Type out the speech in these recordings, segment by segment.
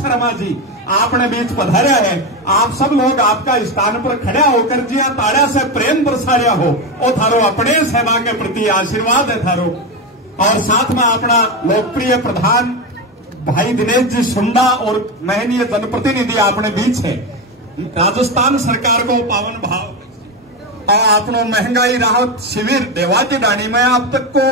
शर्मा जी आपने बीच पधारा है। आप सब लोग आपका स्थान पर खड़ा होकर जिया ताड़ा से प्रेम बरसाया हो और थारो अपने सेवा के प्रति आशीर्वाद है थारो। और साथ में अपना लोकप्रिय प्रधान भाई दिनेश जी सुंडा और महनीय जनप्रतिनिधि अपने बीच है। राजस्थान सरकार को पावन भाव और अपनो महंगाई राहत शिविर देवाती डाणी में अब तक को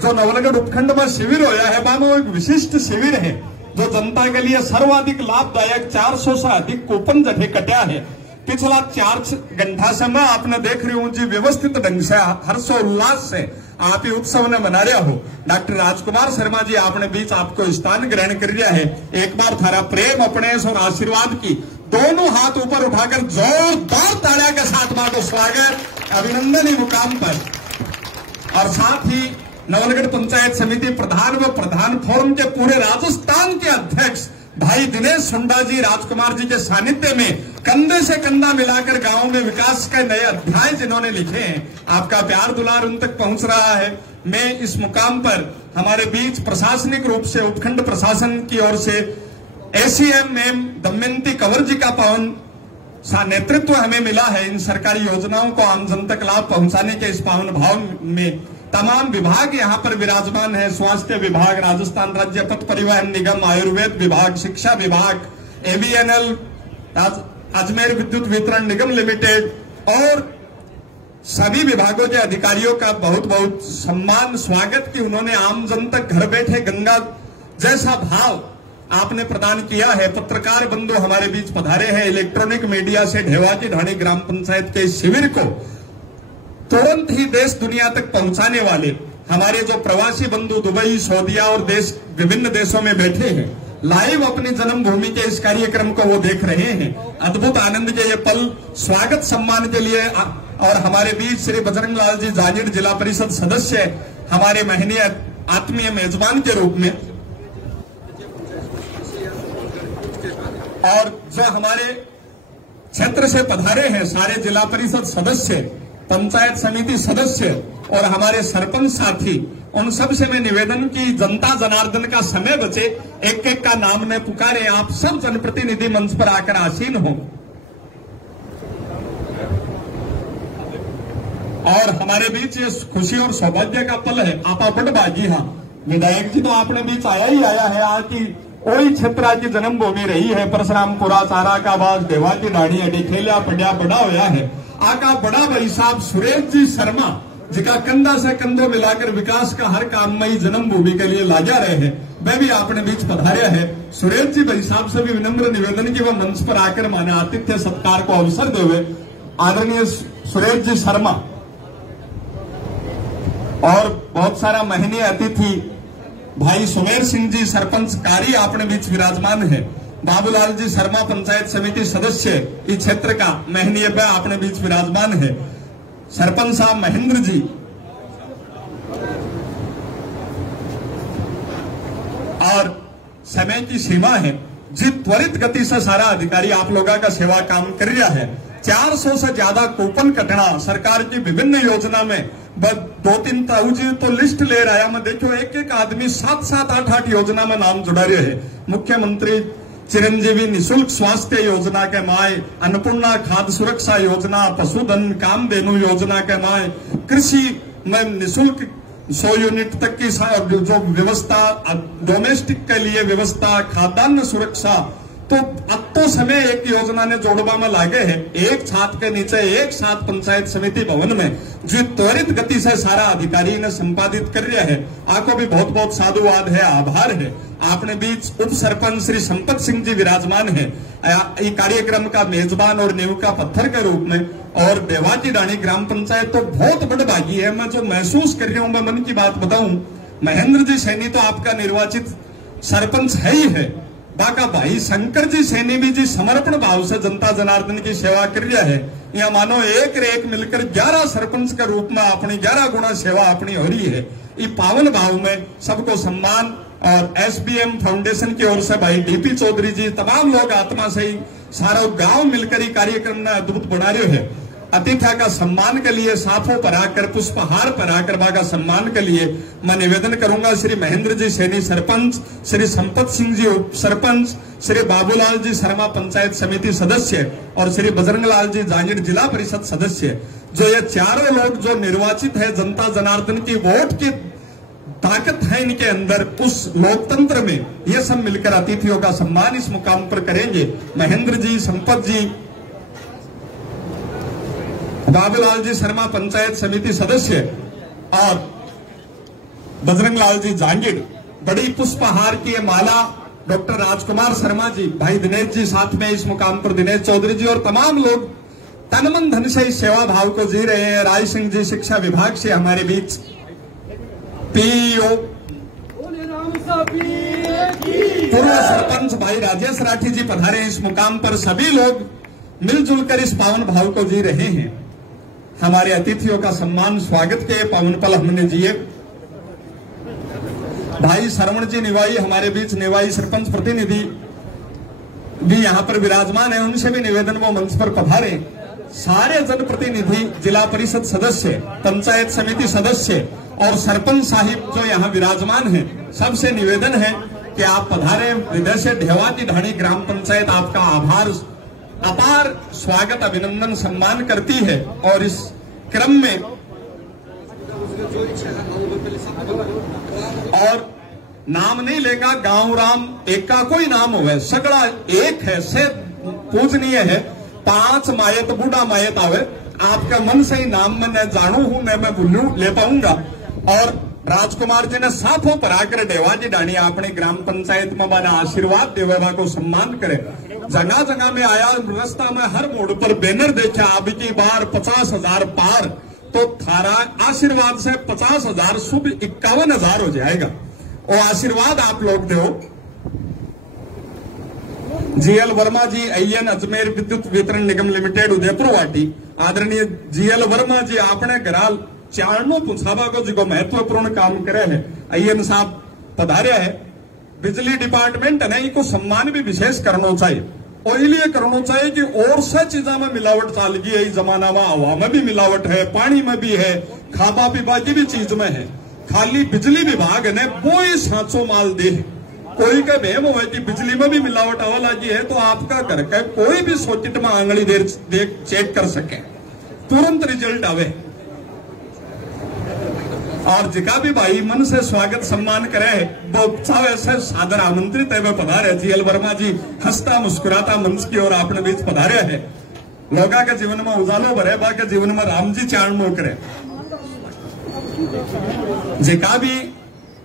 जो नवलगढ़ उपखंड में शिविर होया है वो एक विशिष्ट शिविर है जो जनता के लिए सर्वाधिक लाभदायक 400 से अधिक कूपन जठे कटा है। पिछला 4 घंटा से मैं आपने देख रही हूँ जी व्यवस्थित ढंग से हर्षोल्लास से आप ही उत्सव ने मना रहा हो। डॉक्टर राजकुमार शर्मा जी आपने बीच आपको स्थान ग्रहण कर लिया है। एक बार थारा प्रेम अपने और आशीर्वाद की दोनों हाथ ऊपर उठाकर जोरदार तालियां के साथ मां को स्वागत अभिनंदन मुकाम पर। और साथ ही नवलगढ़ पंचायत समिति प्रधान व प्रधान फोरम के पूरे राजस्थान के अध्यक्ष भाई दिनेश सुंडा जी राजकुमार जी के सानिध्य में कंधे से कंधा मिलाकर गांव में विकास के नए अध्याय जिन्होंने लिखे हैं, आपका प्यार दुलार उन तक पहुंच रहा है। मैं इस मुकाम पर हमारे बीच प्रशासनिक रूप से उपखंड प्रशासन की ओर से एसीएम मैम दमयंती कंवर जी का पावन सा नेतृत्व हमें मिला है। इन सरकारी योजनाओं को आम जन तक लाभ पहुंचाने के इस पावन भाव में तमाम विभाग यहाँ पर विराजमान है। स्वास्थ्य विभाग, राजस्थान राज्य पथ परिवहन निगम, आयुर्वेद विभाग, शिक्षा विभाग, एबीएनएल, अजमेर विद्युत वितरण निगम लिमिटेड और सभी विभागों के अधिकारियों का बहुत बहुत सम्मान स्वागत कि उन्होंने आम जन तक घर बैठे गंगा जैसा भाव आपने प्रदान किया है। पत्रकार बंधु हमारे बीच पधारे हैं। इलेक्ट्रॉनिक मीडिया से ढेवाती ढाणी ग्राम पंचायत के शिविर को तुरंत ही देश दुनिया तक पहुंचाने वाले हमारे जो प्रवासी बंधु दुबई, सऊदीया और विभिन्न देशों में बैठे हैं, लाइव अपनी जन्मभूमि के इस कार्यक्रम को वो देख रहे हैं। अद्भुत आनंद के ये पल स्वागत सम्मान के लिए। और हमारे बीच श्री बजरंग लाल जी जाजिर जिला परिषद सदस्य हमारे महनीय आत्मीय मेजबान के रूप में, और जो हमारे क्षेत्र से पधारे हैं सारे जिला परिषद सदस्य, पंचायत समिति सदस्य और हमारे सरपंच साथी, उन सब से मैं निवेदन की जनता जनार्दन का समय बचे, एक एक का नाम में पुकारे, आप सब जनप्रतिनिधि मंच पर आकर आसीन हो। और हमारे बीच ये खुशी और सौभाग्य का पल है। आप बड़भागी, हाँ विधायक जी तो आपने बीच आया ही आया है। आज की ओरी क्षेत्र की जन्मभूमि रही है, परशुरामपुरा, चारा का बाग, देवाती ढाणी, अडिखेलिया पड़ा बड़ा होया है। आका बड़ा भाई साहब सुरेश जी शर्मा जिका कंधा से कंधो मिलाकर विकास का हर काम में जन्मभूमि के लिए लाजा रहे हैं, वह भी आपने बीच पधारे हैं। सुरेश जी भाई साहब से भी विनम्र निवेदन की वह मंच पर आकर माने आतिथ्य सत्कार को अवसर दे हुए आदरणीय सुरेश जी शर्मा और बहुत सारा महनीय अतिथि भाई सुमेर सिंह जी सरपंच कारी अपने बीच विराजमान है। बाबूलाल जी शर्मा पंचायत समिति सदस्य इस क्षेत्र का महनीय अपने बीच विराजमान है। सरपंच साहब महेंद्र जी और समय की सीमा है जी, त्वरित गति से सारा अधिकारी आप लोगों का सेवा काम कर रहा है। 400 से ज्यादा कूपन कटना सरकार की विभिन्न योजना में 2-3 ताऊजी तो लिस्ट ले रहा है। मैं देखो एक एक आदमी 7-7, 8-8 योजना में नाम जुड़ा रहे हैं। मुख्यमंत्री चिरंजीवी निशुल्क स्वास्थ्य योजना के माय, अन्नपूर्णा खाद्य सुरक्षा योजना, पशुधन कामधेनु योजना के माय, कृषि में निशुल्क 100 यूनिट तक की जो व्यवस्था, डोमेस्टिक के लिए व्यवस्था, खाद्यान्न सुरक्षा, तो अब तो समय एक योजना ने जोड़वा में लागे है। एक छात के नीचे एक साथ पंचायत समिति भवन में जो त्वरित गति से सारा अधिकारी ने संपादित कर रहा है, आपको भी बहुत बहुत साधुवाद है, आभार है। आपने बीच उप सरपंच श्री संपत सिंह जी विराजमान है कार्यक्रम का मेजबान और नींव का पत्थर के रूप में। और देवाती ढाणी ग्राम पंचायत तो बहुत बड़भागी है। मैं जो महसूस कर रहा हूं, मैं मन की बात बताऊं, महेंद्र जी सैनी तो आपका निर्वाचित सरपंच है ही है, बाका भाई शंकर जी सैनी भी जी समर्पण भाव से जनता जनार्दन की सेवा कर रहा है। यहाँ मानो एक रे एक मिलकर 11 सरपंच के रूप में अपनी 11 गुना सेवा अपनी हो रही है। ये पावन भाव में सबको सम्मान। और एसबीएम फाउंडेशन की ओर से भाई डीपी चौधरी जी, तमाम लोग आत्मा से ही सारा गांव मिलकर ही कार्यक्रम ने अद्भुत बना रहे है। अतिथ्या का सम्मान के लिए साफों पर आकर पुष्पहार पर आकर का सम्मान के लिए मैं निवेदन करूंगा श्री महेंद्र जी सैनी सरपंच, श्री संपत सिंह जी उप सरपंच, श्री बाबूलाल जी शर्मा पंचायत समिति सदस्य और श्री बजरंगलाल जी जांगिड़ जिला परिषद सदस्य, जो ये चारों लोग जो निर्वाचित है जनता जनार्दन की वोट की ताकत है इनके अंदर, उस लोकतंत्र में ये सब मिलकर अतिथियों का सम्मान इस मुकाम पर करेंगे। महेंद्र जी, संपत जी, बाबूलाल जी शर्मा पंचायत समिति सदस्य और बजरंगलाल जी जांगिड़, बड़ी पुष्पहार की माला डॉक्टर राजकुमार शर्मा जी, भाई दिनेश जी साथ में इस मुकाम पर दिनेश चौधरी जी और तमाम लोग तन मन धन से इस सेवा भाव को जी रहे हैं। राय सिंह जी शिक्षा विभाग से हमारे बीच, पीओ पूर्व सरपंच भाई राजेश राठी जी पधारे इस मुकाम पर। सभी लोग मिलजुल कर इस पावन भाव को जी रहे हैं। हमारे अतिथियों का सम्मान स्वागत के पावन पल हमने जिए। भाई श्रवण जी निवाई हमारे बीच, निवाई सरपंच प्रतिनिधि भी यहाँ पर विराजमान है, उनसे भी निवेदन वो मंच पर पधारे। सारे जनप्रतिनिधि, जिला परिषद सदस्य, पंचायत समिति सदस्य और सरपंच साहिब जो यहाँ विराजमान हैं, सबसे निवेदन है कि आप पधारे। हृदय से ढेवा की ढाणी ग्राम पंचायत आपका आभार, अपार स्वागत, अभिनंदन, सम्मान करती है। और इस क्रम में और नाम नहीं लेगा, गांव राम एक का कोई नाम हो, सगड़ा एक है, से पूजनीय है। 5 मायत बूढ़ा मायत आवे, आपका मन से ही नाम मैं न जानू हूं, न मैं भूलू ले पाऊंगा। और राजकुमार जी ने साफों पर आकर डेवाजी डाणी अपने ग्राम पंचायत में बना आशीर्वाद देवा को सम्मान करे। जगह जगह में आया, रास्ता में हर मोड़ पर बैनर देखा, अब की बार 50,000 पार, तो थारा आशीर्वाद से 50,000 शुभ 51,000 हो जाएगा। वो आशीर्वाद आप लोग दो। GL Verma ji, IN Ajmer Vidyut Vitran Nigam limited Udaipur वाटी, आदरणीय जीएल वर्मा जी आपने घराल चारणों पुछावा को जो महत्वपूर्ण काम करे है, आईएन साहब पधारे है। बिजली डिपार्टमेंट है, इनको सम्मान भी विशेष करना चाहिए, और इसलिए करना चाहिए कि और सा चीजा में मिलावट चाल गई है। इस जमाना में हवा में भी मिलावट है, पानी में भी है, खाबा पीबा की भी चीज में है। खाली बिजली विभाग ने वो ही सांचो माल दे, कोई का बेम हो कि बिजली में भी मिलावट आवा लगी है, तो आपका घर का कोई भी सॉकेट में आंगली देख चेक कर सके, तुरंत रिजल्ट आवे। और जिका भी भाई मन से स्वागत सम्मान करे, वो चाहे से सादर आमंत्रित है, वे पधारे। जीएल वर्मा जी हंसता मुस्कुराता मंच की ओर अपने बीच पधारे है। लोगा के जीवन में उजालो भरे, बा के जीवन में राम जी चाणमो करे। जिका भी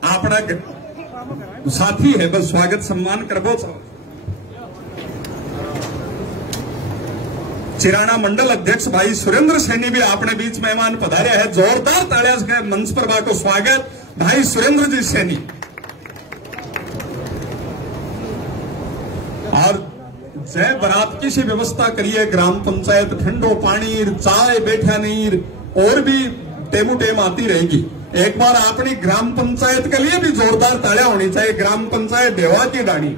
अपना साथी है, बस स्वागत सम्मान करबो। चिराना मंडल अध्यक्ष भाई सुरेंद्र सैनी भी अपने बीच मेहमान पधारे हैं। जोरदार तालियां से मंच पर बा को स्वागत भाई सुरेंद्र जी सैनी। और जय बरात की सी व्यवस्था करिए ग्राम पंचायत, ठंडो पानी, चाय बैठा नहीं, और भी टेमू टेम आती रहेगी। एक बार अपनी ग्राम पंचायत के लिए भी जोरदार तालियां होनी चाहिए। ग्राम पंचायत ढेवा की डाणी,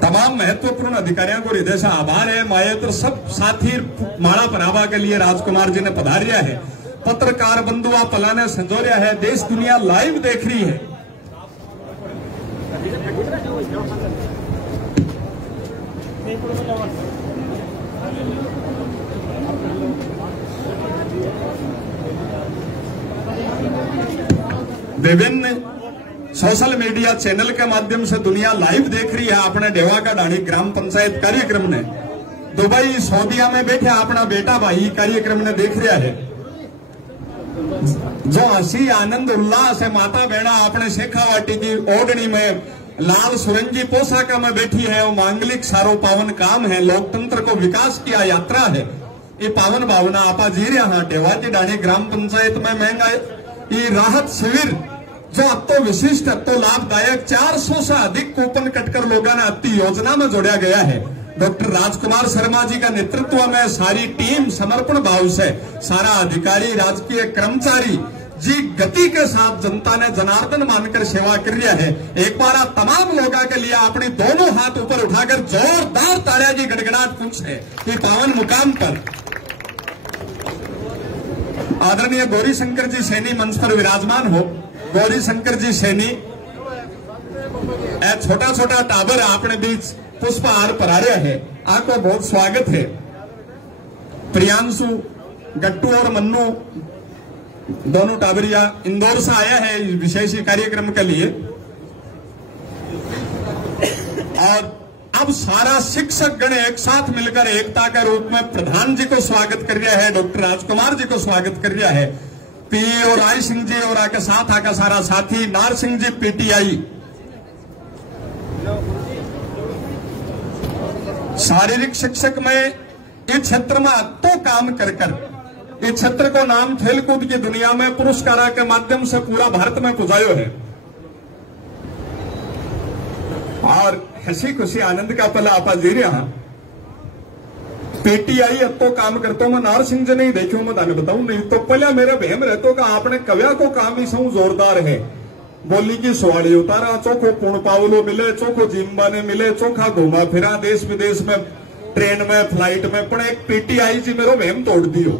तमाम महत्वपूर्ण अधिकारियों को हृदय से आभार है। मायत्र सब साथी माला पहनावा के लिए राजकुमार जी ने पधारिया है। पत्रकार बंधुआ पलाने संजोरिया है, देश दुनिया लाइव देख रही है। विभिन्न सोशल मीडिया चैनल के माध्यम से दुनिया लाइव देख रही है अपने ढेवा का डाणी ग्राम पंचायत कार्यक्रम ने। दुबई सऊदीया में बैठे अपना बेटा भाई कार्यक्रम ने देख रहा है। जो हंसी आनंद उल्लास है, माता बहना अपने शेखावाटी की ओढ़नी में लाल सुरंगी पोशाका में बैठी है, वो मांगलिक सारो पावन काम है, लोकतंत्र को विकास किया यात्रा है। ये पावन भावना आपा जी रहा है। ढेवा की डाणी ग्राम पंचायत में महंगाई राहत शिविर जो अब तो विशिष्ट, अब तो लाभदायक 400 से अधिक कूपन कटकर लोगों ने अति योजना में जोड़ा गया है। डॉक्टर राजकुमार शर्मा जी का नेतृत्व में सारी टीम समर्पण भाव से, सारा अधिकारी, राजकीय कर्मचारी जी गति के साथ जनता ने जनार्दन मानकर सेवा कर रहा है। एक बार आप तमाम लोगों के लिए अपने दोनों हाथ ऊपर उठाकर जोरदार तालियां की गड़गड़ाहट पूछ है कि पावन मुकाम पर आदरणीय गौरी शंकर जी सैनी मंच पर विराजमान हो। गौरी शंकर जी सैनी छोटा छोटा टाबर अपने बीच पुष्पहार परारे है, आपको बहुत स्वागत है। प्रियांशु, गट्टू और मन्नू दोनों टाबरिया इंदौर से आया है विशेष कार्यक्रम के लिए। और अब सारा शिक्षक गण एक साथ मिलकर एकता के रूप में प्रधान जी को स्वागत कर रहा है, डॉक्टर राजकुमार जी को स्वागत कर रहा है। पी और राय सिंह जी और आके साथ आका सारा साथी नार सिंह जी पीटीआई शारीरिक शिक्षक में इस क्षेत्र में तो काम कर इस क्षेत्र को नाम खेलकूद की दुनिया में पुरस्कार के माध्यम से पूरा भारत में पुजायो है। और हंसी खुशी आनंद का पल आपा जी रहा। पीटीआई अब तो काम करता हूं मैं नार सिंह जी नहीं देखो मैं ताने बताऊं, नहीं तो पहले मेरे बहम रहतो का आपने कव्या को काम ही सऊ जोरदार है। बोली की सवाड़ी उतारा, चोखो पूर्ण पावलो मिले, चोखो जिम्बा ने मिले, चोखा घूमा फिरा देश विदेश में ट्रेन में फ्लाइट में, पर एक पीटीआई जी मेरो बहम तोड़ दियो।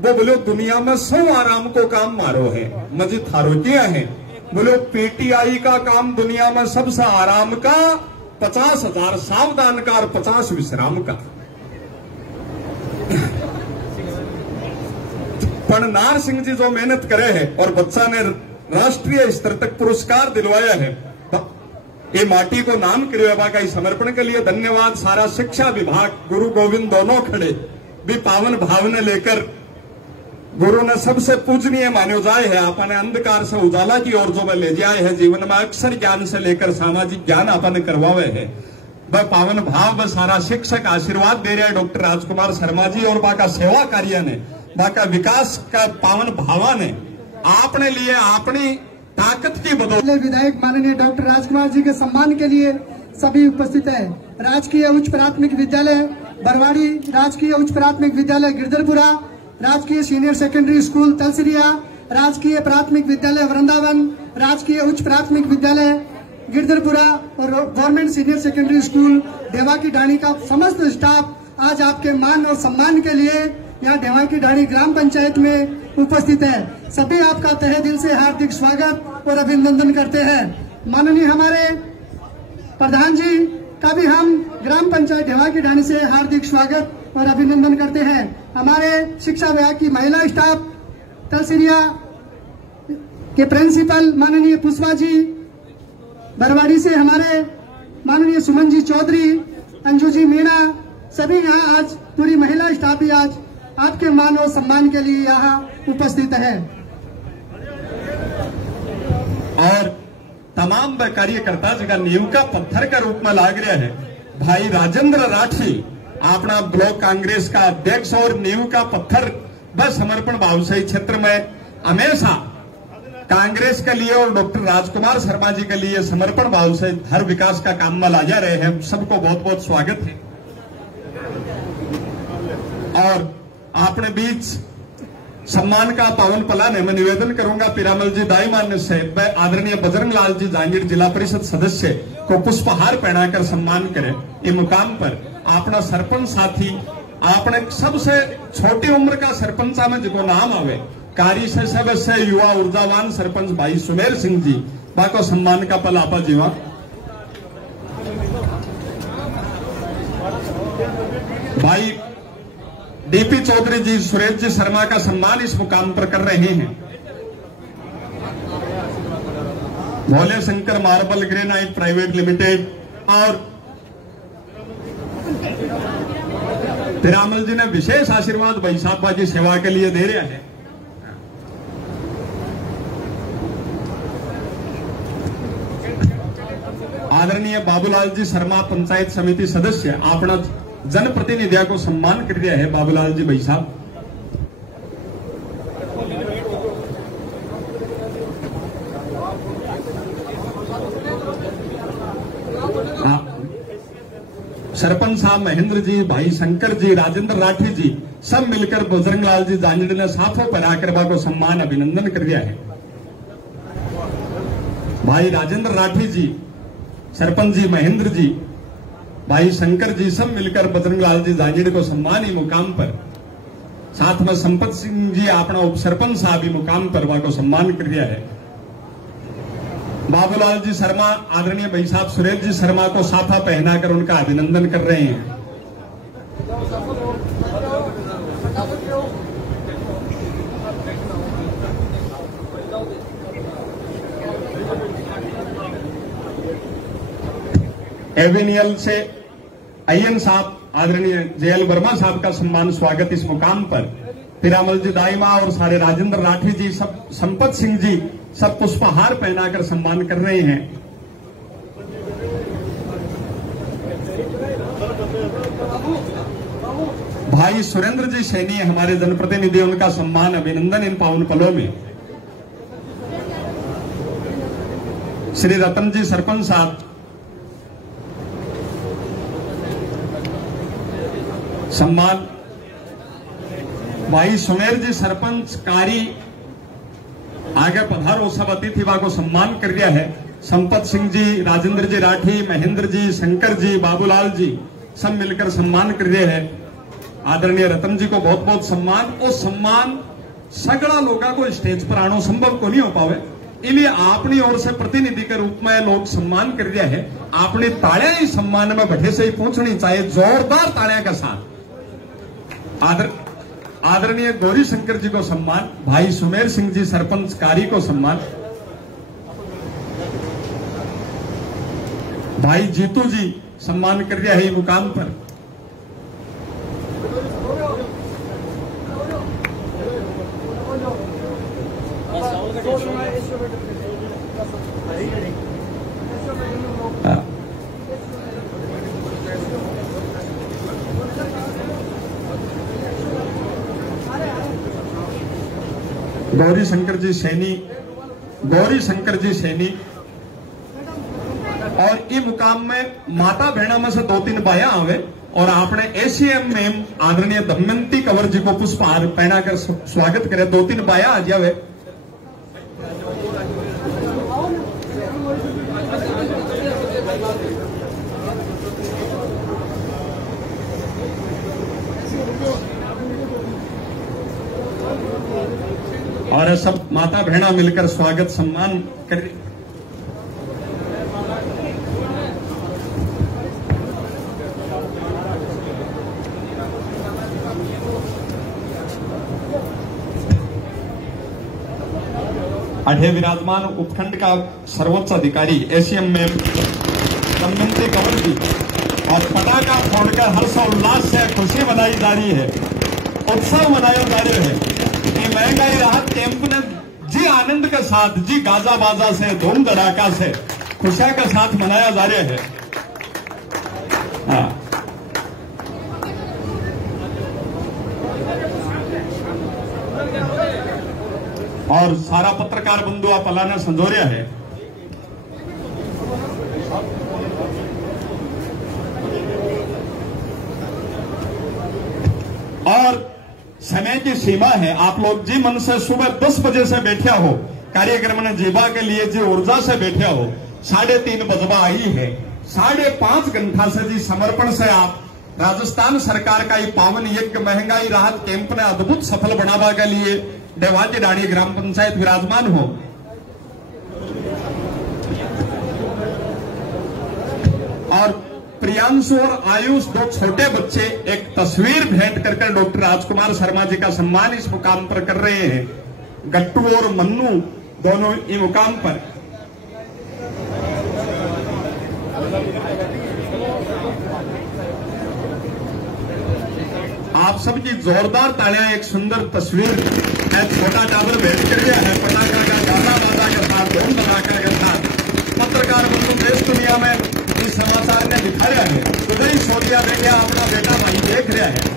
वो बोलो दुनिया में सौ आराम को काम मारो है, मजी थारो किया है। बोलो पीटीआई का काम दुनिया में सबसे आराम का 50,000 सावधान का और 50 विश्राम का। पर नार सिंह जी जो मेहनत करे है और बच्चा ने राष्ट्रीय स्तर तक पुरस्कार दिलवाया है, ये माटी को नाम करवा का समर्पण के लिए धन्यवाद। सारा शिक्षा विभाग गुरु गोविंद दोनों खड़े भी पावन भावना लेकर गुरु ने सबसे पूजनीय मान्यो जाए है। आपने अंधकार से उजाला की ओर जो ले जाए है, जीवन में अक्षर ज्ञान से लेकर सामाजिक ज्ञान आपने करवावे है। वह पावन भाव वह सारा शिक्षक आशीर्वाद दे रहे हैं डॉक्टर राजकुमार शर्मा जी और बाका सेवा कार्य ने, बाका विकास का पावन भावा ने आपने लिए अपनी ताकत की बदौलत विधायक माननीय डॉक्टर राजकुमार जी के सम्मान के लिए सभी उपस्थित है। राजकीय उच्च प्राथमिक विद्यालय बरवाड़ी, राजकीय उच्च प्राथमिक विद्यालय गिरधरपुरा, राजकीय सीनियर सेकेंडरी स्कूल तलसिरिया, राजकीय प्राथमिक विद्यालय वृंदावन, राजकीय उच्च प्राथमिक विद्यालय गिरधरपुरा और government senior secondary school Dhewa की ढाणी का समस्त स्टाफ आज आपके मान और सम्मान के लिए यहाँ ढेवा की ढाणी ग्राम पंचायत में उपस्थित है। सभी आपका तहे दिल से हार्दिक स्वागत और अभिनंदन करते हैं। माननीय हमारे प्रधान जी का भी हम ग्राम पंचायत ढेवा की ढाणी से हार्दिक स्वागत और अभिनंदन करते हैं। हमारे शिक्षा विभाग की महिला स्टाफ तलसिरिया के प्रिंसिपल माननीय पुष्पा जी, बरवाड़ी से हमारे माननीय सुमन जी चौधरी, अंजू जी मीणा, सभी यहाँ आज पूरी महिला स्टाफ भी आज आपके मान और सम्मान के लिए यहाँ उपस्थित है। और तमाम कार्यकर्ता जगह नींव का पत्थर का रूप में लाग रहा है भाई राजेंद्र राठी, अपना ब्लॉक कांग्रेस का अध्यक्ष और नींव का पत्थर बस समर्पण भाव से क्षेत्र में हमेशा कांग्रेस के लिए और डॉक्टर राजकुमार शर्मा जी के लिए समर्पण भाव से हर विकास का काम में ला जा रहे हैं। सबको बहुत बहुत स्वागत है। और अपने बीच सम्मान का पावन पलान है। मैं निवेदन करूंगा पीरामल जी दाईमान से आदरणीय बजरंग लाल जी जांगीर जिला परिषद सदस्य को पुष्पहार पहनाकर सम्मान करें। ये मुकाम पर अपना सरपंच साथी, आपने सबसे छोटी उम्र का सरपंच में जिसको नाम आवे कार्य से सबसे युवा ऊर्जावान सरपंच भाई सुमेर सिंह जी बाको सम्मान का पल आपा जीवा। भाई डीपी चौधरी जी, सुरेश जी शर्मा का सम्मान इस मुकाम पर कर रहे हैं। Bhole Shankar marble granite private limited और पीरामल जी ने विशेष आशीर्वाद भाई साहब जी सेवा के लिए दे रहे हैं। आदरणीय बाबूलाल जी शर्मा पंचायत समिति सदस्य अपना जनप्रतिनिधियों को सम्मान कर दिया है। बाबूलाल जी भाई साहब, सरपंच साहब महेंद्र जी, भाई शंकर जी, राजेंद्र राठी जी सब मिलकर बजरंग लाल जी जांजड़ ने साथों पर आकर को सम्मान अभिनंदन कर दिया है। भाई राजेंद्र राठी जी, सरपंच जी महेंद्र जी, भाई शंकर जी सब मिलकर बजरंग लाल जी जांजड़ को सम्मान ही मुकाम पर, साथ में संपत सिंह जी अपना उप सरपंच साहब ही मुकाम पर को सम्मान कर दिया है। बाबूलाल जी शर्मा, आदरणीय भाई साहब सुरेश जी शर्मा को साफा पहनाकर उनका अभिनंदन कर रहे हैं। एवेनियल से अय्यन साहब, आदरणीय जेएल वर्मा साहब का सम्मान स्वागत इस मुकाम पर। पिरामल जी दाईमा और सारे राजेंद्र राठी जी, सब संपत सिंह जी सब पुष्पहार पहनाकर सम्मान कर रहे हैं। भाई सुरेंद्र जी सैनी हमारे जनप्रतिनिधि, उनका सम्मान अभिनंदन इन पावन पलों में। श्री रतन जी सरपंच साहब, सम्मान। भाई सुमेर जी सरपंच कारी आगे पधारो, सब अतिथि को सम्मान कर दिया है। संपत सिंह जी, राजेंद्र जी राठी, महेंद्र जी, शंकर जी, बाबूलाल जी सब मिलकर सम्मान कर दिया है। आदरणीय रतन जी को बहुत बहुत सम्मान। और सम्मान सगड़ा लोगों को स्टेज पर आना संभव को नहीं हो पावे, इसलिए अपनी ओर से प्रतिनिधि के रूप में लोग सम्मान कर दिया है। आपने तालियां ही सम्मान में बैठे से ही पहुंचनी चाहिए, जोरदार तालियां के साथ। आदरणीय गौरी शंकर जी को सम्मान। भाई सुमेर सिंह जी सरपंच कारी को सम्मान। भाई जीतू जी सम्मान कर दिया है मुकाम पर। गौरी शंकर जी सैनी और ई मुकाम में माता बहना में से 2-3 बाया आवे और आपने एसीएम में आदरणीय दमयंती कंवर जी को पुष्पहार पहनाकर स्वागत करे। 2-3 बाया आ जावे। और सब माता बहना मिलकर स्वागत सम्मान कर। अठे विराजमान उपखंड का सर्वोच्च अधिकारी एसीएम में दमयंती कंवर जी और पटाखा फोड़कर हर्षोल्लास से खुशी मनाई जा रही है, उत्सव मनाया जा रहा है। ये महंगाई राहत कैंप ने जी आनंद के साथ, जी गाजा बाजा से, धूम धड़ाका से, खुशियां के साथ मनाया जा रहा है। हाँ। और सारा पत्रकार बंधु आप अलाना संजोरिया है। और समय की सीमा है। आप लोग जी मन से सुबह 10 बजे से बैठे हो, कार्यक्रम ने जीवा के लिए जी ऊर्जा से बैठे हो। 3:30 बजवा आई है, 5.5 घंटा से जी समर्पण से आप राजस्थान सरकार का ये पावन यज्ञ महंगाई राहत कैंप ने अद्भुत सफल बनावा के लिए देवाजी डाणी ग्राम पंचायत विराजमान हो। और प्रियांशु और आयुष 2 छोटे बच्चे एक तस्वीर भेंट करके डॉक्टर राजकुमार शर्मा जी का सम्मान इस मुकाम पर कर रहे हैं। गट्टू और मन्नू दोनों इस मुकाम पर। आप सबकी जोरदार तालियां, एक सुंदर तस्वीर है। छोटा टावर भेंट कर दिया है पटाखा का गाना बाजा के साथ, धूम धड़ाका के साथ। पत्रकार बंधु देश दुनिया में इस समाचार ने दिखाया है। उदय सोनिया देखिए अपना बेटा भाई देख रहा है।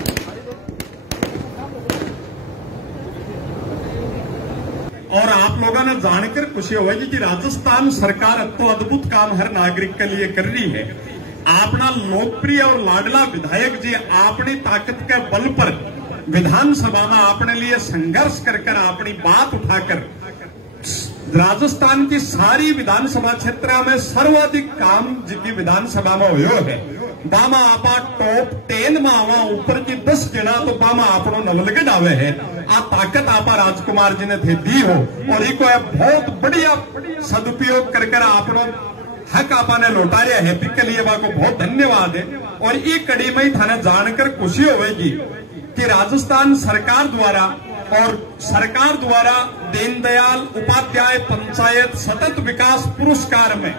और आप लोगों ने जानकर खुशी होगी कि राजस्थान सरकार तो अद्भुत काम हर नागरिक के लिए कर रही है। अपना लोकप्रिय और लाडला विधायक जी अपनी ताकत के बल पर विधानसभा में अपने लिए संघर्ष कर अपनी बात उठाकर राजस्थान की सारी विधानसभा क्षेत्र में सर्वाधिक काम जिनकी विधानसभा में हुए है बामा आपा टॉप 10 में आवा ऊपर की 10 जना तो बामा आपनो नवलगढ़ आवे है। आ ताकत आपा राजकुमार जी ने थे दी हो और इको बहुत बढ़िया सदुपयोग कर आपनो हक आपा ने लौटा रहा है के लिए को बहुत धन्यवाद है। और ये कड़ी में थाने जानकर खुशी होगी कि राजस्थान सरकार द्वारा दीनदयाल उपाध्याय पंचायत सतत विकास पुरस्कार में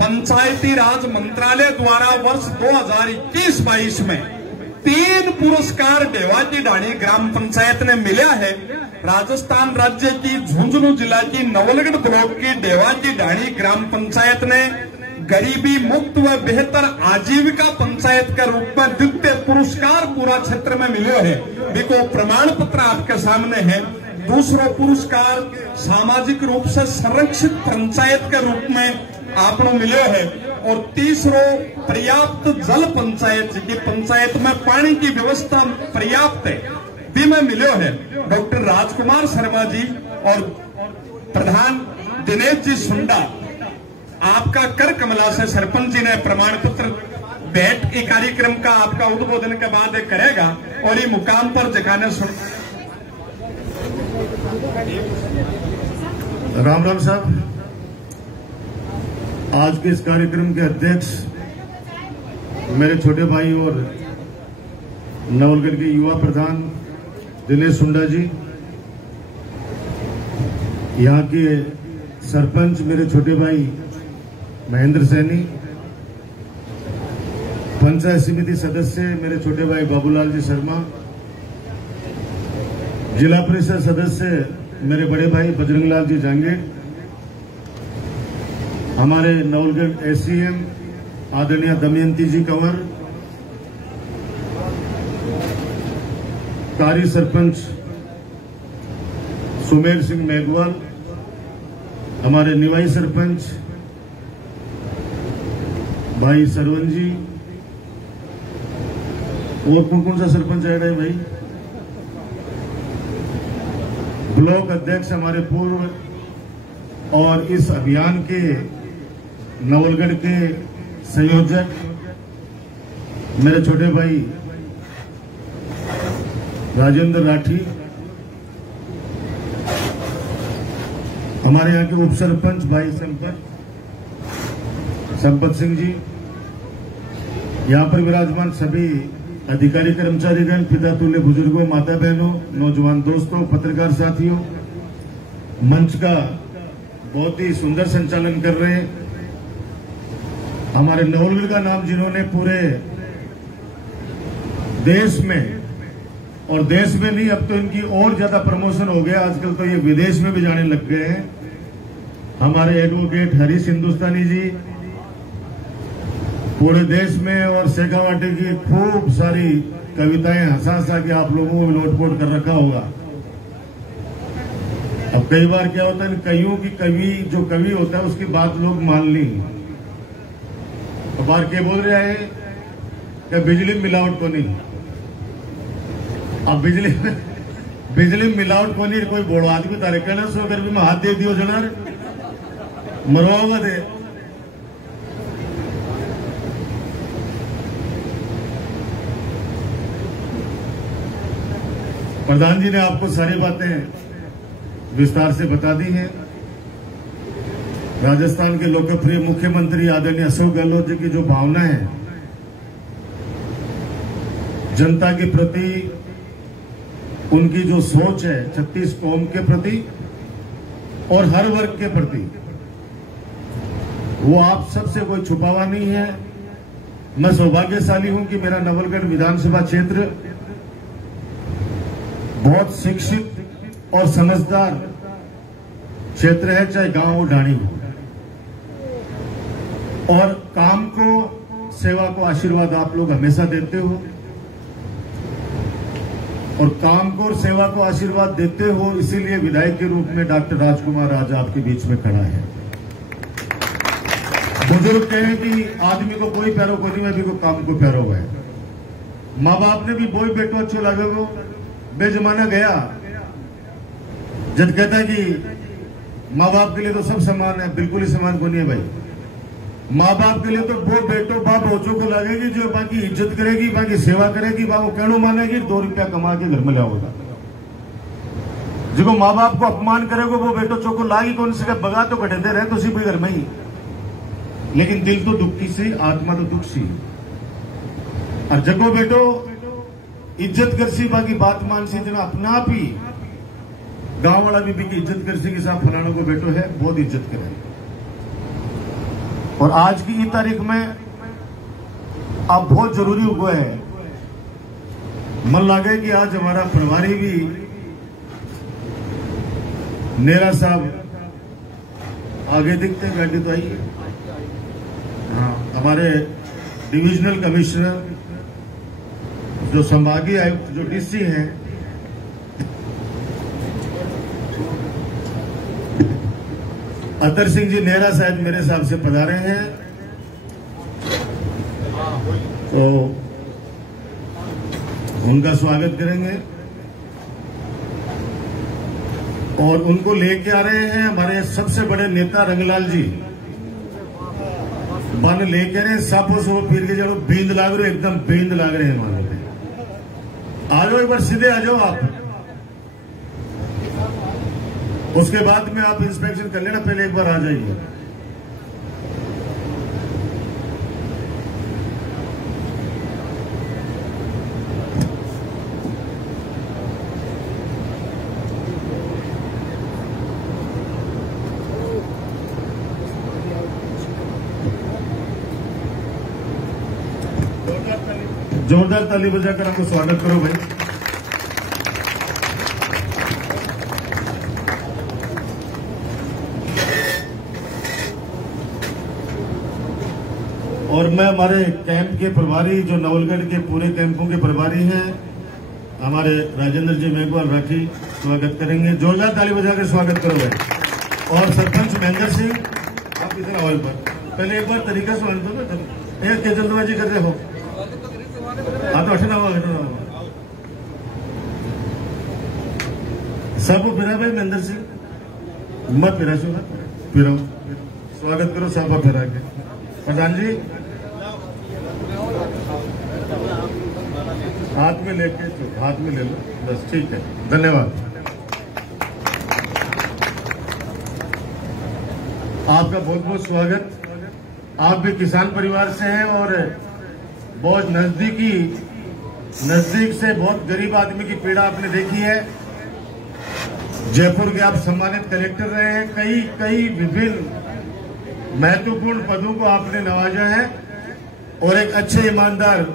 पंचायती राज मंत्रालय द्वारा वर्ष 2021-22 में 3 पुरस्कार डेवाटी ढाणी ग्राम पंचायत ने मिला है। राजस्थान राज्य की झुंझुनू जिला की नवलगढ़ ब्लॉक की डेवाटी ढाणी ग्राम पंचायत ने गरीबी मुक्त व बेहतर आजीविका पंचायत के रूप में द्वितीय पुरस्कार पूरा क्षेत्र में मिलो है। बिको प्रमाण पत्र आपके सामने है। दूसरा पुरस्कार सामाजिक रूप से संरक्षित पंचायत के रूप में आपको मिलो है। और तीसरो पर्याप्त जल पंचायत की पंचायत में पानी की व्यवस्था पर्याप्त है भी में मिलो है। डॉक्टर राजकुमार शर्मा जी और प्रधान दिनेश जी सुंडा आपका कर कमला से सरपंच जी ने प्रमाण पत्र भेंट के कार्यक्रम का आपका उद्बोधन के बाद करेगा और ये मुकाम पर जखाने सुन। राम राम साहब, आज के इस कार्यक्रम के अध्यक्ष मेरे छोटे भाई और नवलगढ़ के युवा प्रधान दिनेश सुंडा जी, यहाँ के सरपंच मेरे छोटे भाई महेंद्र सैनी, पंचायत समिति सदस्य मेरे छोटे भाई बाबूलाल जी शर्मा, जिला परिषद सदस्य मेरे बड़े भाई बजरंगलाल जी जांगीर, हमारे नवलगढ़ एससीएम आदरणीय दमयंती जी कंवर, कार्य सरपंच सुमेर सिंह मेघवाल, हमारे निवाई सरपंच भाई सरवन जी, और कौन सा सरपंच ऐड है भाई, ब्लॉक अध्यक्ष हमारे पूर्व, और इस अभियान के नवलगढ़ के संयोजक मेरे छोटे भाई राजेंद्र राठी, हमारे यहाँ के उप सरपंच भाई संपत सिंह जी, यहाँ पर विराजमान सभी अधिकारी कर्मचारीगण, पिता तुल्य बुजुर्गों, माता बहनों, नौजवान दोस्तों, पत्रकार साथियों, मंच का बहुत ही सुंदर संचालन कर रहे हैं। हमारे नवलगढ़ का नाम जिन्होंने पूरे देश में, और देश में नहीं, अब तो इनकी और ज्यादा प्रमोशन हो गया, आजकल तो ये विदेश में भी जाने लग गए हैं, हमारे एडवोकेट हरीश हिंदुस्तानी जी पूरे देश में, और शेखावाटी की खूब सारी कविताएं हंसा हंसा के आप लोगों को नोटपोट कर रखा होगा। अब कई बार क्या होता है, कईयों की कवि जो कवि होता है उसकी बात लोग मान ली। बार के बोल रहे हैं कि बिजली में मिलावट को नहीं, अब बिजली में मिलावट को नहीं, कोई बड़ो आदमी तारे कहना सो गर्मी में हाथ दे दियो जनार मरवाओगा दे। प्रधान जी ने आपको सारी बातें विस्तार से बता दी हैं। राजस्थान के लोकप्रिय मुख्यमंत्री आदरणीय अशोक गहलोत जी की जो भावना है जनता के प्रति, उनकी जो सोच है 36 कौम के प्रति और हर वर्ग के प्रति, वो आप सबसे कोई छुपा हुआ नहीं है। मैं सौभाग्यशाली हूं कि मेरा नवलगढ़ विधानसभा क्षेत्र बहुत शिक्षित और समझदार क्षेत्र है, चाहे गांव हो ढाणी हो, और काम को, सेवा को आशीर्वाद आप लोग हमेशा देते हो, और काम को और सेवा को आशीर्वाद देते हो, इसीलिए विधायक के रूप में डॉक्टर राजकुमार आज आपके बीच में खड़ा है। बुजुर्ग कहें कि आदमी को कोई प्यारो को नहीं, मैं भी को काम को प्यारो है। माँ बाप ने भी बोई बेटो अच्छो लगेगो, बेजमाना गया। जब कहता है कि माँ बाप के लिए तो सब समान है, बिल्कुल ही समान को नहीं है भाई। माँ बाप के लिए तो वो बेटो बाप बच्चों को लगेगी जो बाकी इज्जत करेगी, बाकी सेवा करेगी, वो कहणु मानेगी, 2 रुपया कमा के घर में लाओगा। जो माँ बाप को अपमान करेगा वो बेटो चौको लागी कौन से बगा तो कटे दे रहे तो उसी घर में ही, लेकिन दिल तो दुखी से, आत्मा तो दुख सी। और जगो बेटो इज्जत कर सी, बाकी बात मान सी, जना अपना आप ही गांव वाला भी की इज्जत कर सी कि साहब फलाना को बेटो है, बहुत इज्जत करे। और आज की तारीख में अब बहुत जरूरी हुआ है। मन लगे कि आज हमारा प्रभारी भी नेरा साहब आगे दिखते हैं, गाड़ी तो आई है। हाँ, हमारे डिविजनल कमिश्नर जो संभागीय आयुक्त जो डीसी हैं, अतर सिंह जी नेहरा साहब मेरे हिसाब से पधारे हैं, तो उनका स्वागत करेंगे। और उनको लेके आ रहे हैं हमारे सबसे बड़े नेता रंगलाल जी, बन लेके रहे सापों से वो फिर के जब बींद लाग रहे, एकदम बींद लाग रहे हैं हमारे पे। आ जाओ एक बार सीधे आ जाओ आप, उसके बाद में आप इंस्पेक्शन कर लेना, पहले एक बार आ जाइए। जोरदार ताली बजाकर आपको स्वागत करो भाई। और मैं हमारे कैंप के प्रभारी जो नवलगढ़ के पूरे कैंपों के प्रभारी हैं, हमारे राजेंद्र जी मेघवाल राठी, स्वागत करेंगे। जोरदार ताली बजाकर स्वागत करो भाई। और सरपंच महेंद्र सिंह, आप इधर आओ एक बार, पहले एक बार तरीका से मान दो ना, एक जल्दबाजी कर रहे हो। हाँ तो हटना हुआ सबको फिरा भाई महेंद्र सिंह, मत फिरा सो ना, फिराओ, स्वागत करो सबको फिरा के। प्रधान जी हाथ में लेके, हाथ में ले लो बस, ठीक है, धन्यवाद। आपका बहुत बहुत स्वागत। आप भी किसान परिवार से हैं और बहुत नजदीक से बहुत गरीब आदमी की पीड़ा आपने देखी है। जयपुर के आप सम्मानित कलेक्टर रहे हैं, कई विभिन्न महत्वपूर्ण पदों को आपने नवाजा है और एक अच्छे ईमानदार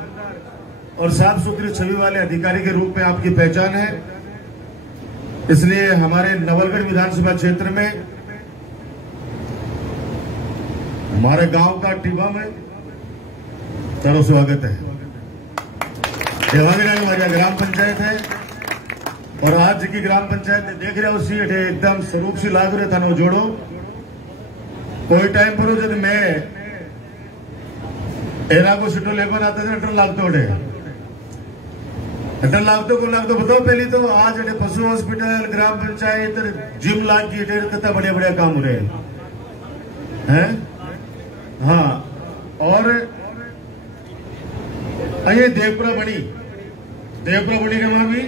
और साफ सुथरी छवि वाले अधिकारी के रूप में आपकी पहचान है। इसलिए हमारे नवलगढ़ विधानसभा क्षेत्र में, हमारे गांव का टिब्बा में तारो स्वागत है। देवांगीरानी हमारी ग्राम पंचायत है और आज की ग्राम पंचायत देख रहे हो सीट है, एकदम स्वरूप सी लाग रहे था ना जोड़ो। कोई टाइम पर जब मैं एरा को सीटों लेकर आता था, डर लागतो डर लागतो को लागतो बताओ। पहले तो आज पशु हॉस्पिटल, ग्राम पंचायत, जिम लाग की कितना बढ़िया बढ़िया काम हो रहे हैं। हाँ, और ये देवपुरा बनी के वहां भी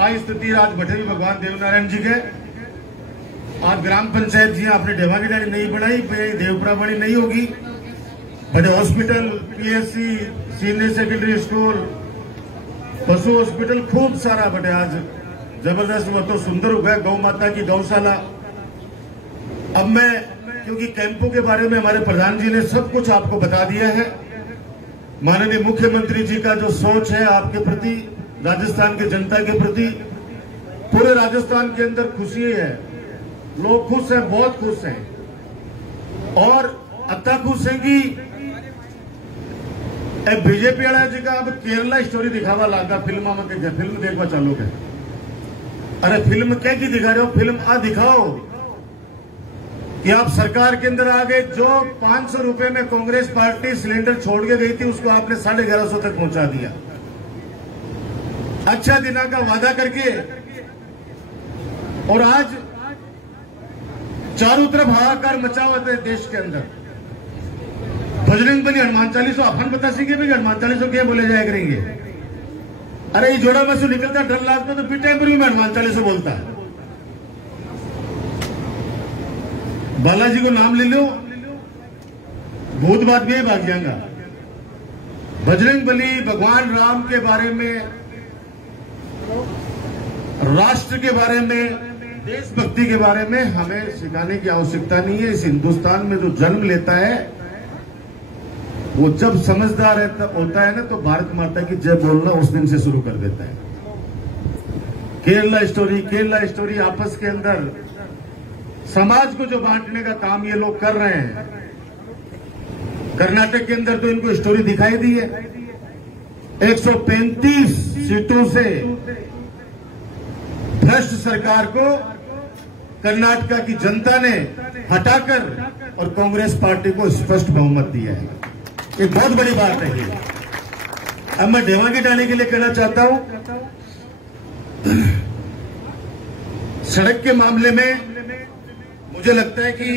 आज स्थिति राज भट्टे भी भगवान देवनारायण जी के आज ग्राम पंचायत जी आपने देवांगीरानी नहीं बनाई, देवपुरा बनी नहीं होगी। बड़े hospital, PSC, senior secondary school, पशु हॉस्पिटल, खूब सारा बटे आज जबरदस्त, वो तो सुंदर हो गया। गौ माता की गौशाला। अब मैं, क्योंकि कैंपों के बारे में हमारे प्रधान जी ने सब कुछ आपको बता दिया है, माननीय मुख्यमंत्री जी का जो सोच है आपके प्रति, राजस्थान की जनता के प्रति, पूरे राजस्थान के अंदर खुशी है, लोग खुश हैं, बहुत खुश हैं। और अत्ता खुश हैं कि बीजेपी वाला जी का अब केरला स्टोरी दिखावा लागा फिल्म में, फिल्म देखवा चालू है। अरे फिल्म क्या की दिखा रहे हो, फिल्म आ दिखाओ कि आप सरकार के अंदर आ गए। जो 500 रुपए में कांग्रेस पार्टी सिलेंडर छोड़ के गई थी, उसको आपने 1150 तक पहुंचा दिया। अच्छा दिना का वादा करके और आज चारों तरफ हाहाकार मचा हुआ है देश के अंदर। बजरंग बली हनुमान चालीसो अपन बता सीखे भी हनुमान चालीसो क्या बोले जाया करेंगे। अरे ये जोड़ा में से निकलता डर लगता तो पिटाई पर भी मैं हनुमान चालीसो बोलता है। बालाजी को नाम ले लो, भूत बात भी भाग जाएगा। बजरंग बली भगवान राम के बारे में, राष्ट्र के बारे में, देशभक्ति के बारे में हमें सिखाने की आवश्यकता नहीं है। इस हिंदुस्तान में जो जन्म लेता है वो जब समझदार होता है ना तो भारत माता की जय बोलना उस दिन से शुरू कर देता है। केरला स्टोरी आपस के अंदर समाज को जो बांटने का काम ये लोग कर रहे हैं। कर्नाटक के अंदर तो इनको स्टोरी दिखाई दी है। 135 सीटों से भ्रष्ट सरकार को कर्नाटक की जनता ने हटाकर और कांग्रेस पार्टी को स्पष्ट बहुमत दिया है। एक बहुत बड़ी बात है। अब मैं देवांगी डाले के लिए कहना चाहता हूं, सड़क के मामले में मुझे लगता है कि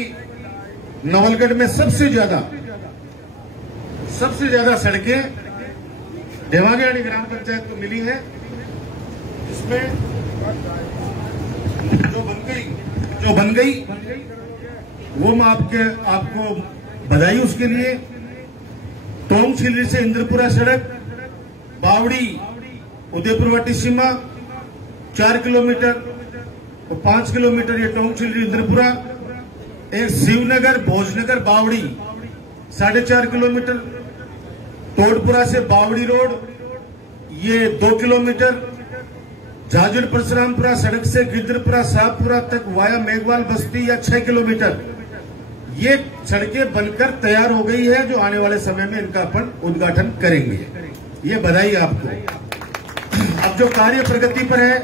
नवलगढ़ में सबसे ज्यादा सड़कें देवांगी ग्राम पंचायत को मिली है। इसमें जो बन गई वो मैं आपको बधाई उसके लिए। टोंग छिल्ली से इंद्रपुरा सड़क, बावड़ी उदयपुरवाटी सीमा 4 किलोमीटर और 5 किलोमीटर ये टोंग छिल्ली इंद्रपुरा। एक शिवनगर भोजनगर बावड़ी 4.5 किलोमीटर। तोड़पुरा से बावड़ी रोड ये 2 किलोमीटर। झाझड़ परशुरामपुरा सड़क से गिरधरपुरा साहबपुरा तक वाया मेघवाल बस्ती या 6 किलोमीटर। ये सड़कें बनकर तैयार हो गई है, जो आने वाले समय में इनका अपन उद्घाटन करेंगे। ये बधाई आपको। अब जो कार्य प्रगति पर है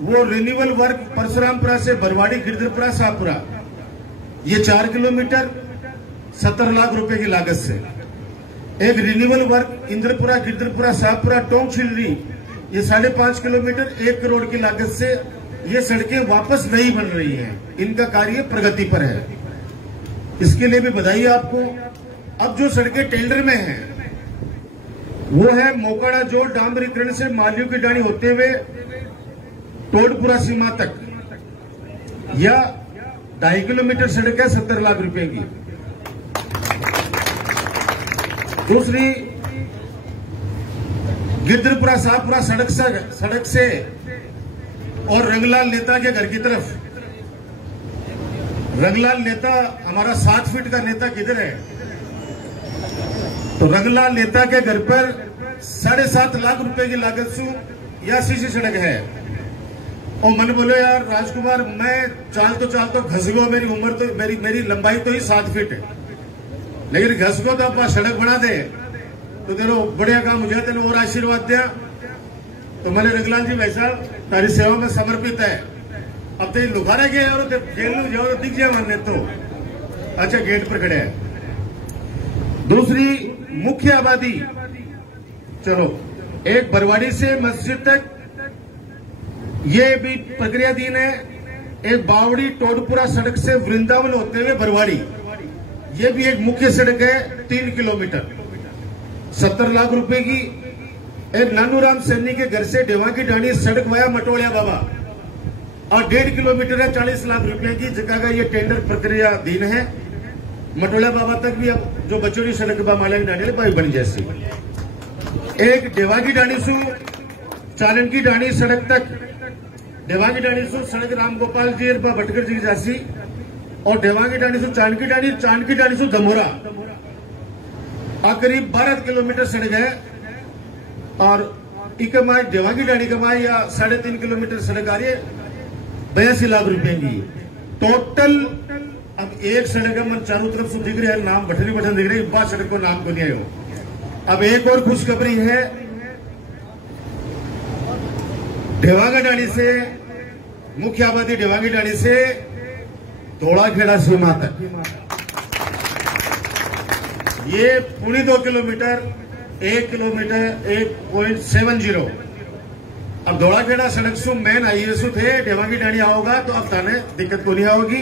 वो रिन्यूअल वर्क परशुरामपुरा से बरवाड़ी गिरधरपुरा साहबपुरा ये 4 किलोमीटर 70 लाख रुपए की लागत से। एक रिन्यूअल वर्क इंद्रपुरा गिरधरपुरा साहबपुरा टोंग छिल्ली ये 5.5 किलोमीटर 1 करोड़ की लागत से ये सड़कें वापस नहीं बन रही हैं। इनका कार्य प्रगति पर है, इसके लिए भी बधाई आपको। अब जो सड़कें टेंडर में हैं वो है मोकाड़ा जोड़ डांबरीकरण से मालियों की डाणी होते हुए टोडपुरा सीमा तक या 2.5 किलोमीटर सड़क है 70 लाख रुपए की। दूसरी गिरधरपुरा साहबपुरा सड़क से और रंगलाल नेता के घर की तरफ। रंगलाल नेता हमारा 7 फीट का नेता किधर है? तो रंगलाल नेता के घर पर 7.5 लाख रुपए की लागत से या सीसी सड़क है। और मन बोलो यार राजकुमार, मैं चाल तो घस गो, मेरी उम्र तो मेरी लंबाई तो ही 7 फीट है, लेकिन घस गो तो आप सड़क बना दे तो तेरो बढ़िया काम हो जाए, तेने और आशीर्वाद दिया। तो मैंने रंगलाल जी वैसा तारी सेवा में समर्पित है। अब तो लुखारे गए और जेल जाओ तो दिख जाए मानने तो। अच्छा, गेट पर खड़े हैं। दूसरी मुख्य आबादी, चलो एक बरवाड़ी से मस्जिद तक ये भी प्रक्रियाधीन है। एक बावड़ी टोडपुरा सड़क से वृंदावन होते हुए बरवाड़ी ये भी एक मुख्य सड़क है 3 किलोमीटर 70 लाख रुपए की। एक नानूराम सैनी के घर से देवांगी डाणी सड़क वाया मटोलिया बाबा और 1.5 किलोमीटर है 40 लाख रुपए की जगह का ये टेंडर प्रक्रियाधीन है। मटोलिया बाबा तक भी अब जो बचोरी सड़क माला की डाणी भाई बन जैसी। एक देवांगी डाणी सु चालन की डाणी सड़क तक, देवांगी डाणी सु सड़क राम गोपाल जी भटकर जी जासी और देवांगी डाणी सु चांदकी डाणी सु धमोरा करीब 12 किलोमीटर सड़क है। और इकमाई देवांगी डाणी कमाई या 3.5 किलोमीटर सड़क आ रही है 82 लाख रुपए की टोटल। अब एक सड़क है मन चारों तरफ से दिख रही है, नाम बटन दिख रही है, बात सड़क को नाम को नहीं आयो। अब एक और खुशखबरी है, देवांगी डाणी से मुख्य आबादी देवांगी डाणी से धोलाखेड़ा सीमा तक ये पूरी 2 किलोमीटर 1 किलोमीटर 1.70 अब दौड़ा खेड़ा सड़क सु मेन हाईवे सु थे डेवांगी डाणी आओगा तो अब थाने दिक्कत को नहीं आओगी।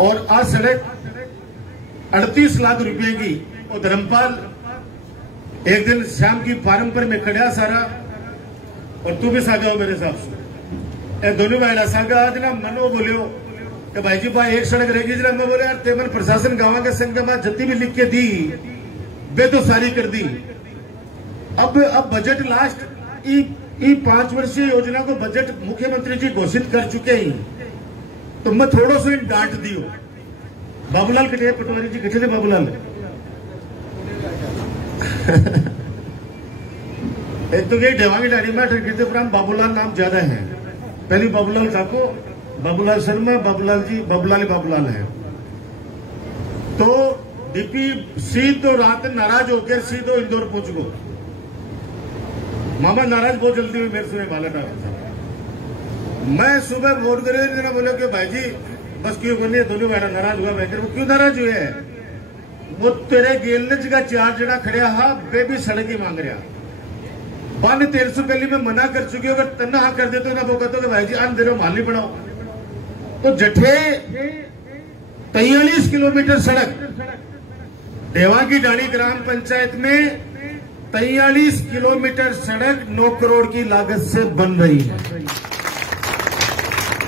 और आज सड़क 38 लाख रुपए की और धर्मपाल एक दिन शाम की फार्म पर मैं खड़ा सारा और तू भी सागा हो मेरे हिसाब से दोनों भाई सागा आज ना मनो बोलियो कि भाई जी भाई एक सड़क रहेगी जरा मैं बोले यार तेमन प्रशासन गांव के संघ के बाद जत्ती भी लिख के दी वे तो सारी कर दी। अब बजट लास्ट 5 वर्षीय योजना को बजट मुख्यमंत्री जी घोषित कर चुके हैं तो मैं थोड़ा सा डांट दियो। बाबूलाल कटे पटवारी जी कितने बाबूलाल एक तो ये डेवांगी डाणी में गिरदेपुराम बाबूलाल नाम ज्यादा है। पहली बाबूलाल काको, बाबूलाल शर्मा, बाबूलाल जी, बाबूलाल है। तो डीपी सीधो रात नाराज होकर सीधो इंदौर पहुंच गो। मामा नाराज बहुत जल्दी हुई मेरे सुने बाला था। मैं सुबह वोट करे बोले कि भाई जी बस क्यों बोलिए दोनों बैठा नाराज हुआ मैं वो क्यों नाराज हुए है वो तेरे गेलज का 4 जना खड़िया हा वे भी सड़क ही मांग रहा बन 1300 पहले में मना कर चुकी अगर तन्ना हाँ कर देते ना वो कहते कि भाई जी आन दे रहे हो माली बनाओ। तो जठे 43 किलोमीटर सड़क डेवांगी डाणी ग्राम पंचायत में 43 किलोमीटर सड़क 9 करोड़ की लागत से बन रही है।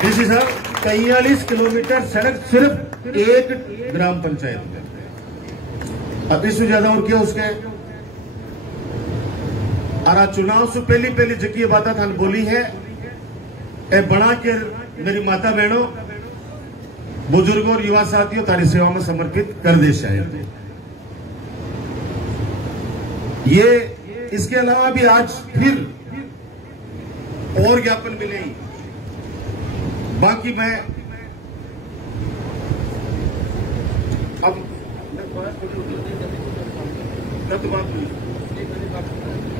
इसी सर 43 किलोमीटर सड़क सिर्फ एक ग्राम पंचायत में। अब इससे ज्यादा और क्या उसके और चुनाव से पहली जकी बात था बोली है ए बना के मेरी माता बहनों बुजुर्गों और युवा साथियों तारी सेवा में समर्पित कर दे शायद। ये इसके अलावा भी आज फिर और ज्ञापन मिले। बाकी मैं अब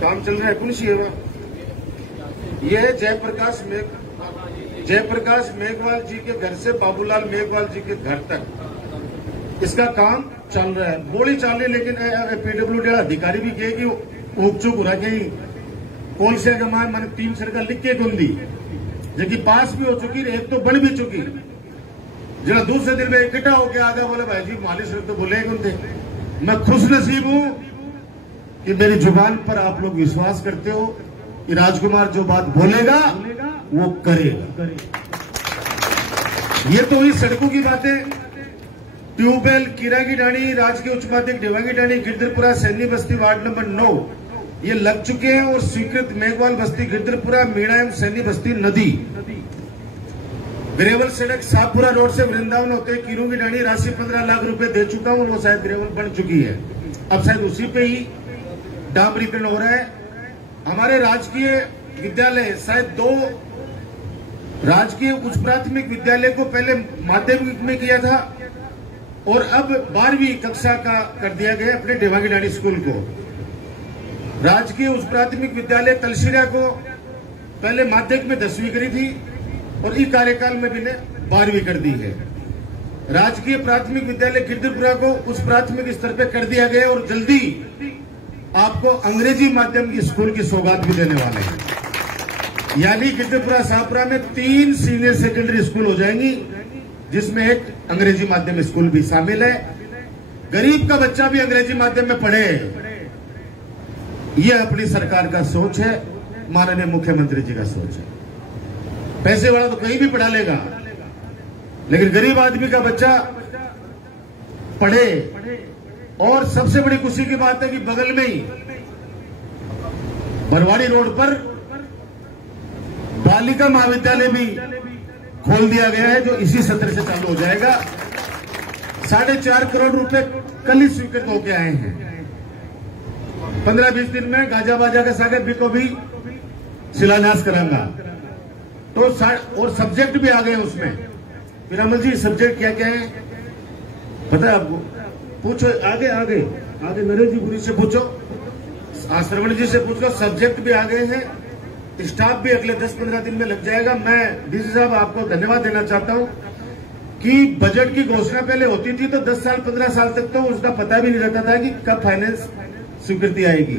काम चल रहा है कौन सी है यह है जयप्रकाश मेघवाल जी के घर से बाबूलाल मेघवाल जी के घर तक इसका काम चल रहा है। बोली चल रही लेकिन पीडब्ल्यूडी अधिकारी भी कहे कि उपचुक हो रहा गई कौन से जमान मैंने 3 सड़क लिख के गुंदी जो कि पास भी हो चुकी एक तो बन भी चुकी जरा दूसरे दिन में इकट्ठा होकर आगा बोले भाई जी माली सड़क तो बोले गुंदे। मैं खुश नसीब हूं कि मेरी जुबान पर आप लोग विश्वास करते हो कि राजकुमार जो बात बोलेगा वो करेगा। ये तो हुई सड़कों की बातें। ट्यूबवेल किरागी डाणी राजकीय उच्च माध्यमिक डेवांगी डाणी गिरधरपुरा सैनी बस्ती वार्ड नंबर 9 ये लग चुके हैं और स्वीकृत मेघवाल बस्ती गिरधरपुरा मीणा एवं सैनी बस्ती नदी ग्रेवल सड़क साहपुरा रोड से वृंदावन होते किरूंगी डाणी राशि 15 लाख रुपए दे चुका हूं वो शायद ग्रेवल बन चुकी है। अब शायद उसी पे ही डामरीकरण हो रहा है। हमारे राजकीय विद्यालय शायद 2 राजकीय उच्च प्राथमिक विद्यालय को पहले माध्यमिक में किया था और अब 12वीं कक्षा का कर दिया गया अपने डेवांगी डाणी स्कूल को। राजकीय उच्च प्राथमिक विद्यालय तलशिरा को पहले माध्यमिक में 10वीं करी थी और इस कार्यकाल में भी ने 12वीं कर दी है। राजकीय प्राथमिक विद्यालय गिरधरपुरा को उच्च प्राथमिक स्तर पर कर दिया गया और जल्दी आपको अंग्रेजी माध्यम की स्कूल की सौगात भी देने वाले हैं। यानी गिरधरपुरा शाहपुरा में 3 सीनियर सेकेंडरी स्कूल हो जाएंगी जिसमें एक अंग्रेजी माध्यम स्कूल भी शामिल है। गरीब का बच्चा भी अंग्रेजी माध्यम में पढ़े यह अपनी सरकार का सोच है, माननीय मुख्यमंत्री जी का सोच है। पैसे वाला तो कहीं भी पढ़ा लेगा लेकिन गरीब आदमी का बच्चा पढ़े। और सबसे बड़ी खुशी की बात है कि बगल में ही बरवाड़ी रोड पर बालिका महाविद्यालय भी खोल दिया गया है जो इसी सत्र से चालू हो जाएगा। 4.5 करोड़ रुपए कल ही स्वीकृत होकर आए हैं। 15-20 दिन में गाजा बाजा के सागर भी को भी शिलान्यास करांगा। तो और सब्जेक्ट भी आ गए उसमें। पिरामल जी सब्जेक्ट क्या क्या है पता है आपको? पूछो आगे नरेश जी पुरी से पूछो, श्रवण जी से पूछो। सब्जेक्ट भी आ गए हैं, स्टाफ भी अगले 10-15 दिन में लग जाएगा। मैं डीसी साहब आपको धन्यवाद देना चाहता हूं कि बजट की घोषणा पहले होती थी तो 10 साल 15 साल तक तो उसका पता भी नहीं रहता था कि कब फाइनेंस स्वीकृति आएगी।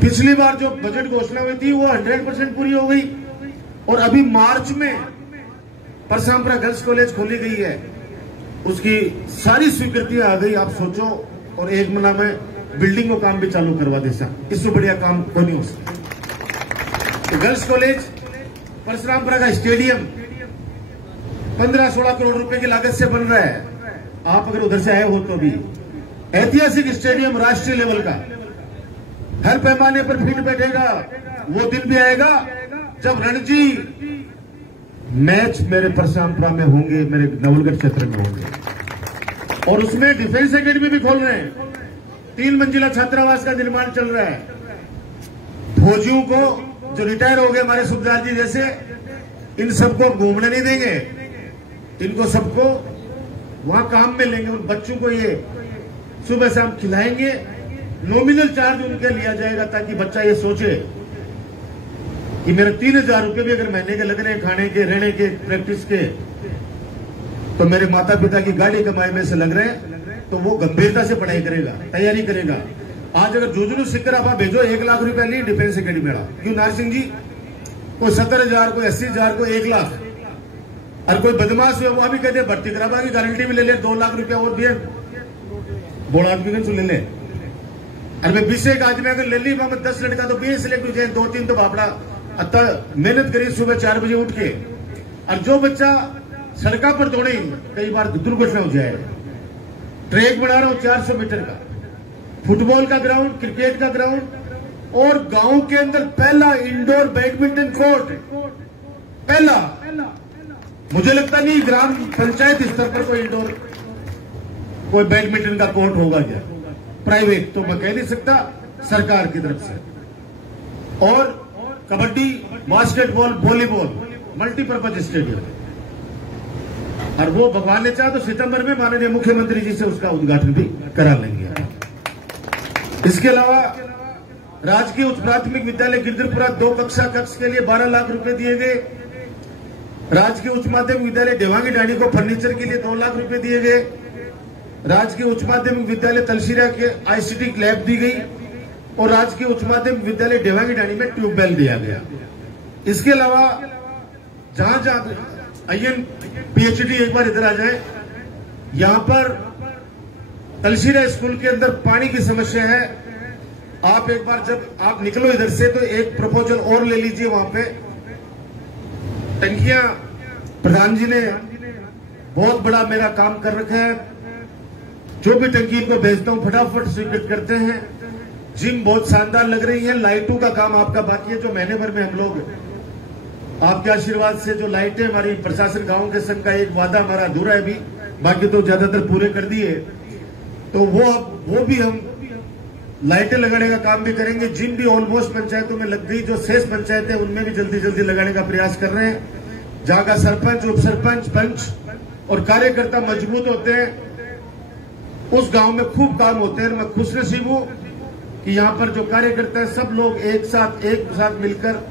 पिछली बार जो बजट घोषणा हुई थी वो 100% पूरी हो गई और अभी मार्च में परसामपुरा गर्ल्स कॉलेज खोली गई है, उसकी सारी स्वीकृतियां आ गई। आप सोचो, और 1 महीना में बिल्डिंग को काम भी चालू करवा दे सकते, इससे बढ़िया काम कोई नहीं हो सकता। तो गर्ल्स कॉलेज, परशुरामपुरा का स्टेडियम 15-16 करोड़ रुपए की लागत से बन रहा है। आप अगर उधर से आए हो तो भी ऐतिहासिक स्टेडियम, राष्ट्रीय लेवल का, हर पैमाने पर फिट बैठेगा। वो दिन भी आएगा जब रणजी मैच मेरे परशुरामपुरा में होंगे, मेरे नवलगढ़ क्षेत्र में होंगे। और उसमें डिफेंस एकेडमी भी खोल रहे हैं, 3 मंजिला छात्रावास का निर्माण चल रहा है। फौजियों को जो रिटायर हो गए हमारे सुबेदार जी जैसे, इन सबको घूमने नहीं देंगे, इनको सबको वहां काम में लेंगे। उन बच्चों को ये सुबह शाम खिलाएंगे, नॉमिनल चार्ज उनके लिया जाएगा, ताकि बच्चा ये सोचे कि मेरे 3000 रुपये भी अगर महीने के लग रहे हैं खाने के, रहने के, प्रैक्टिस के, तो मेरे माता पिता की गाड़ी कमाई में से लग रहे हैं, तो वो गंभीरता से पढ़ाई करेगा, तैयारी करेगा। आज अगर जुजरू सिक्कर आप भेजो 1 लाख रुपया लिए डिफेंस अकेडमी में, क्यों नार सिंह जी? कोई 70,000, कोई 80,000, कोई 1 लाख, और कोई बदमाश हुआ वो भी कहते भर्ती कराबा की गारंटी भी ले ले, 2 लाख रुपया और दिए बोला आदमी ले ले। और मैं 20 आदमी अगर ले ली वहां 10 लड़का तो 20 सिलेक्ट हो जाए, 2-3 तो बापड़ा मेहनत करी सुबह 4 बजे उठ के। और जो बच्चा सड़का पर दौड़े, कई बार दुर्घटना हो जाए। ट्रैक बना रहा हूं 400 मीटर का, फुटबॉल का ग्राउंड, क्रिकेट का ग्राउंड, और गांव के अंदर पहला इंडोर बैडमिंटन कोर्ट, पहला। मुझे लगता नहीं ग्राम पंचायत स्तर पर कोई इंडोर कोई बैडमिंटन का कोर्ट होगा क्या, प्राइवेट तो मैं कह नहीं सकता, सरकार की तरफ से। और kabaddi, basketball, volleyball, multipurpose stadium, और वो भगवान ने चाहा तो सितंबर में माननीय मुख्यमंत्री जी से उसका उद्घाटन भी करा लेंगे। इसके अलावा राजकीय उच्च प्राथमिक विद्यालय गिरधरपुरा 2 कक्षा कक्ष के लिए 12 लाख रुपए दिए गए। राजकीय उच्च माध्यमिक विद्यालय देवांगी ढाणी को फर्नीचर के लिए 2 लाख रुपए दिए गए। राजकीय उच्च माध्यमिक विद्यालय तलसीरा के आईसीटी लैब दी गई, और राजकीय उच्च माध्यमिक विद्यालय देवांगी ढाणी में ट्यूबवेल दिया गया। इसके अलावा जहां जहां IN PhD एक बार इधर आ जाए, यहां पर तलसीरा स्कूल के अंदर पानी की समस्या है। आप एक बार जब आप निकलो इधर से तो एक प्रपोजल और ले लीजिए, वहां पे टंकियां प्रधान जी ने बहुत बड़ा मेरा काम कर रखा है। जो भी टंकी इनको भेजता हूं फटाफट स्वीकृत करते हैं। जिम बहुत शानदार लग रही है। लाइटों का काम आपका बाकी है, जो महीने भर में हम लोग आपके आशीर्वाद से जो लाइटें, हमारी प्रशासन गांव के संघ का एक वादा हमारा अधूरा है अभी, बाकी तो ज्यादातर पूरे कर दिए, तो वो भी हम लाइटें लगाने का काम भी करेंगे। जिम भी ऑलमोस्ट पंचायतों में लग गई, जो शेष पंचायतें उनमें भी जल्दी जल्दी लगाने का प्रयास कर रहे हैं। जहां का सरपंच, उप सरपंच, पंच और कार्यकर्ता मजबूत होते हैं, उस गांव में खूब काम होते हैं। मैं खुशनसीब हूं कि यहां पर जो कार्यकर्ता है सब लोग एक साथ मिलकर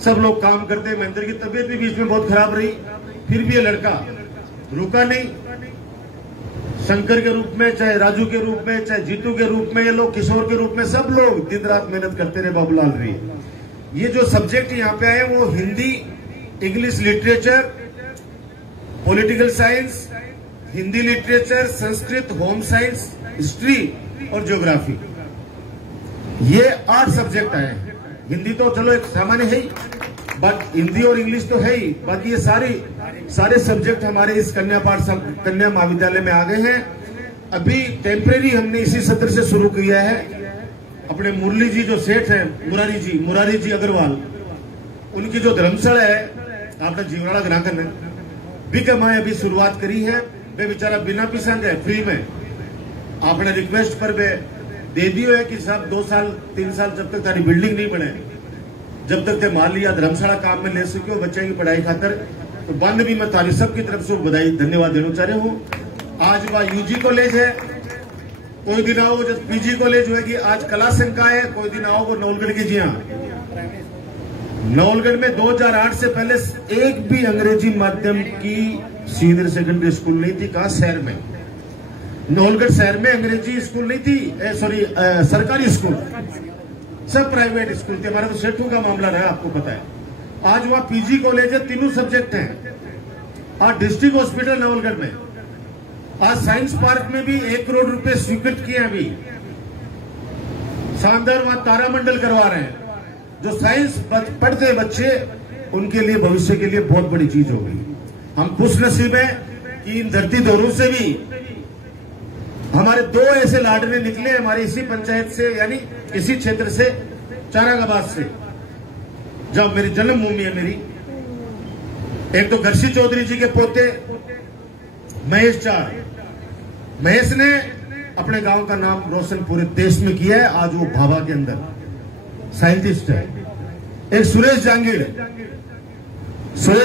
सब लोग काम करते हैं। महेंद्र की तबीयत भी बीच में बहुत खराब रही, फिर भी ये लड़का रुका नहीं। शंकर के रूप में, चाहे राजू के रूप में, चाहे जीतू के रूप में, ये लोग किशोर के रूप में, सब लोग दिन रात मेहनत करते रहे। बाबूलाल रही। ये जो सब्जेक्ट यहाँ पे आए वो Hindi, English literature, political science, Hindi literature, Sanskrit, home science, history और ज्योग्राफी, ये 8 सब्जेक्ट आए। हिंदी तो चलो एक सामान्य है ही, बट हिंदी और इंग्लिश तो है ही, बाकी ये सारे सब्जेक्ट हमारे इस कन्या महाविद्यालय में आ गए हैं। अभी टेम्परेरी हमने इसी सत्र से शुरू किया है। अपने मुरली जी जो सेठ हैं, मुरारी जी अग्रवाल, उनकी जो धर्मशाला है आपने जीवराड़ा ग्राहकन में भी कमाए अभी शुरुआत करी है। वे बेचारा बिना पिसंग है, फ्री में आपने रिक्वेस्ट पर दे दियो है कि साहब 2 साल 3 साल जब तक तारी बिल्डिंग नहीं बने, जब तक ते मान लिया धर्मशाला काम में ले सको बच्चे की पढ़ाई खातर, तो बंद भी मैं तारी सबकी तरफ से बधाई धन्यवाद देना चाह रहा हूं। आज वह UG कॉलेज है, कोई दिन आओ जब PG कॉलेज होगी। आज कला संका है, कोई दिन आओ वो नवलगढ़ की। जी हाँ, नवलगढ़ में 2008 से पहले एक भी अंग्रेजी माध्यम की सीनियर सेकेंडरी स्कूल नहीं थी। कहा? शहर में, नवलगढ़ शहर में अंग्रेजी स्कूल नहीं थी, सरकारी स्कूल। सब प्राइवेट स्कूल थे। हमारे तो सेठों का मामला रहा, आपको पता है। आज वहां पीजी कॉलेज है, तीनों सब्जेक्ट हैं। आज डिस्ट्रिक्ट हॉस्पिटल नवलगढ़ में, आज साइंस पार्क में भी 1 करोड़ रुपए स्वीकृत किए। अभी शानदार वहां तारामंडल करवा रहे हैं। जो साइंस पढ़ते बच्चे, उनके लिए भविष्य के लिए बहुत बड़ी चीज होगी। हम खुश नसीब हैं कि इन धरती दौरों से भी हमारे 2 ऐसे लाडले निकले हमारी इसी पंचायत से, यानी इसी क्षेत्र से, चारागाबाद से, जब मेरी जन्मभूमि है मेरी। एक तो घरसी चौधरी जी के पोते महेश चार। महेश ने अपने गांव का नाम रोशन पूरे देश में किया है। आज वो भाभा के अंदर साइंटिस्ट है। एक सुरेश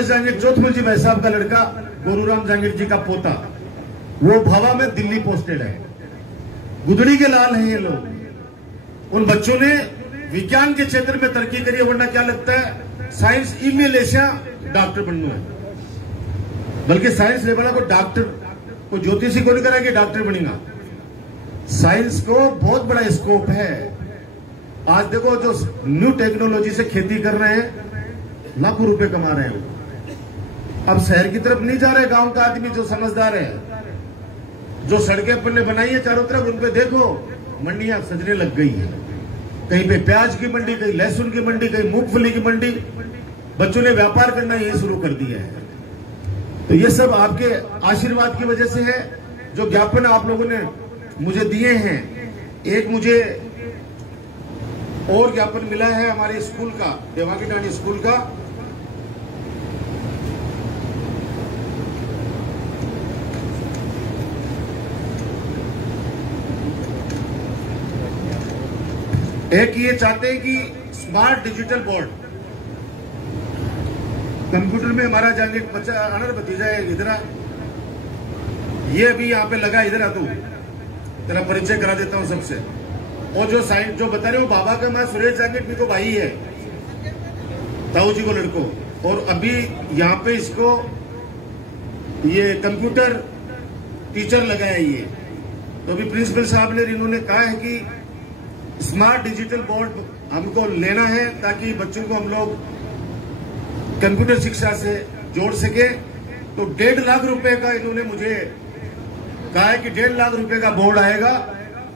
जांगीर चौथमल जी भाई साहब का लड़का, गोरूराम जांगीर जी का पोता, वो भाभा में दिल्ली पोस्टेड है। गुदड़ी के लाल हैं ये लोग। उन बच्चों ने विज्ञान के क्षेत्र में तरक्की करी है, वरना क्या लगता है साइंस ईमेल एशिया डॉक्टर बनना है। बल्कि साइंस लेवल को डॉक्टर को ज्योतिषी को नहीं करा कि डॉक्टर बनेगा। साइंस को बहुत बड़ा स्कोप है। आज देखो जो न्यू टेक्नोलॉजी से खेती कर रहे हैं, लाखों रुपए कमा रहे हैं। अब शहर की तरफ नहीं जा रहे, गांव का आदमी जो समझदार है, जो सड़कें अपन ने बनाई है चारों तरफ, उन पे देखो मंडियां सजने लग गई है। कहीं पे प्याज की मंडी, कहीं लहसुन की मंडी, कहीं मूंगफली की मंडी। बच्चों ने व्यापार करना ये शुरू कर दिया है। तो ये सब आपके आशीर्वाद की वजह से है। जो ज्ञापन आप लोगों ने मुझे दिए हैं, एक मुझे और ज्ञापन मिला है हमारे स्कूल का, देवांगी डाणी स्कूल का। एक ये चाहते हैं कि स्मार्ट डिजिटल बोर्ड, कंप्यूटर में हमारा जाने बच्चा अनर भतीजा है, इधर ये अभी यहाँ पे लगा, इधर आ तू, तेरा परिचय करा देता हूँ सबसे। और जो साइंस जो बता रहे हो बाबा का, मैं सुरेश जांगीर भी को भाई है, ताऊ जी को लड़को। और अभी यहाँ पे इसको ये कंप्यूटर टीचर लगाया ये। तो अभी प्रिंसिपल साहब ने इन्होंने कहा है कि स्मार्ट डिजिटल बोर्ड हमको लेना है, ताकि बच्चों को हम लोग कंप्यूटर शिक्षा से जोड़ सके। तो 1.5 लाख रुपए का इन्होंने मुझे कहा है कि 1.5 लाख रुपए का बोर्ड आएगा।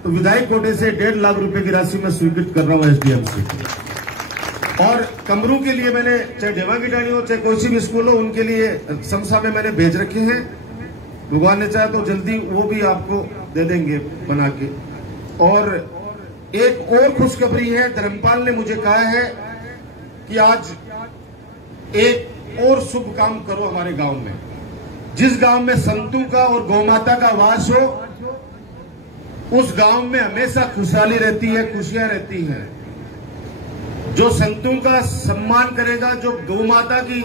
तो विधायक कोटे से 1.5 लाख रुपए की राशि मैं स्वीकृत कर रहा हूं एसडीएम से। और कमरों के लिए मैंने, चाहे देवांगी डाणी हो चाहे कोई भी स्कूल हो, उनके लिए समसा में मैंने भेज रखे हैं। भगवान ने चाहा तो जल्दी वो भी आपको दे देंगे बना के। और एक और खुशखबरी है, धर्मपाल ने मुझे कहा है कि आज एक और शुभ काम करो हमारे गांव में। जिस गांव में संतों का और गौमाता का वास हो, उस गांव में हमेशा खुशहाली रहती है, खुशियां रहती हैं। जो संतों का सम्मान करेगा, जो गौमाता की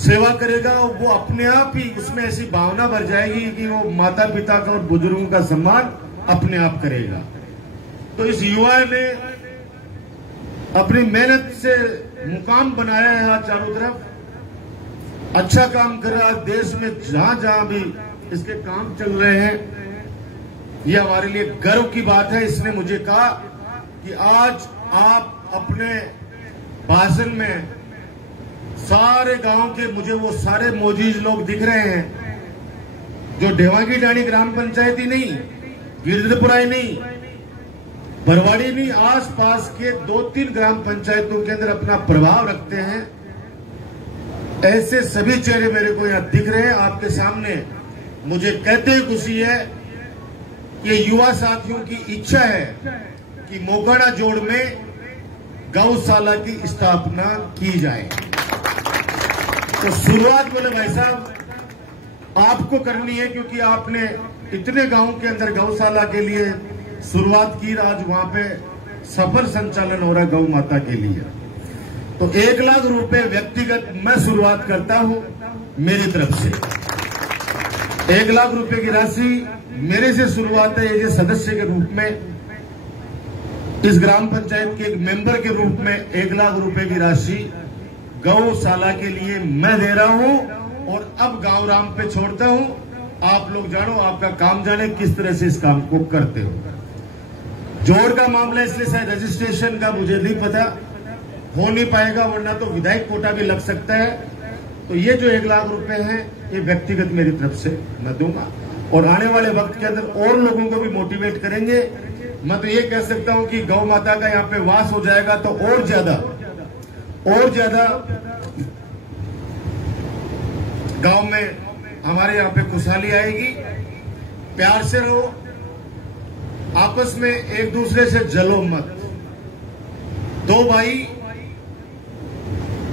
सेवा करेगा, वो अपने आप ही उसमें ऐसी भावना भर जाएगी कि वो माता पिता का और बुजुर्गों का सम्मान अपने आप करेगा। तो इस युवा ने अपनी मेहनत से मुकाम बनाया है आज चारों तरफ, अच्छा काम कर रहा है। देश में जहां जहां भी इसके काम चल रहे हैं, ये हमारे लिए गर्व की बात है। इसने मुझे कहा कि आज आप अपने भाषण में सारे गांव के, मुझे वो सारे मौजूद लोग दिख रहे हैं जो देवांगी डाणी ग्राम पंचायत ही नहीं, गिरधरपुरा ही नहीं, बरवाड़ी नहीं, आसपास के 2-3 ग्राम पंचायतों के अंदर अपना प्रभाव रखते हैं। ऐसे सभी चेहरे मेरे को यहां दिख रहे हैं आपके सामने। मुझे कहते ही खुशी है कि युवा साथियों की इच्छा है कि मोकाड़ा जोड़ में गौशाला की स्थापना की जाए। तो शुरुआत बोले भाई साहब आपको करनी है, क्योंकि आपने इतने गांव के अंदर गौशाला के लिए शुरुआत की। आज वहां पे सफल संचालन हो रहा है गौ माता के लिए। तो 1 लाख रुपए व्यक्तिगत मैं शुरुआत करता हूं मेरी तरफ से। 1 लाख रुपए की राशि मेरे से शुरुआत है। ये सदस्य के रूप में, इस ग्राम पंचायत के एक मेंबर के रूप में 1 लाख रुपए की राशि गौशाला के लिए मैं दे रहा हूं। और अब गांव राम पे छोड़ता हूं। आप लोग जानो, आपका काम जाने किस तरह से इस काम को करते हो। जोड़ का मामला, इसलिए शायद रजिस्ट्रेशन का मुझे नहीं पता, हो नहीं पाएगा, वरना तो विधायक कोटा भी लग सकता है। तो ये जो 1 लाख रुपए हैं, ये व्यक्तिगत मेरी तरफ से मैं दूंगा, और आने वाले वक्त के अंदर और लोगों को भी मोटिवेट करेंगे। मैं तो ये कह सकता हूं कि गौ माता का यहाँ पे वास हो जाएगा तो और ज्यादा गांव में हमारे यहाँ पे खुशहाली आएगी। प्यार से रहो, आपस में एक दूसरे से जलो मत। 2 भाई,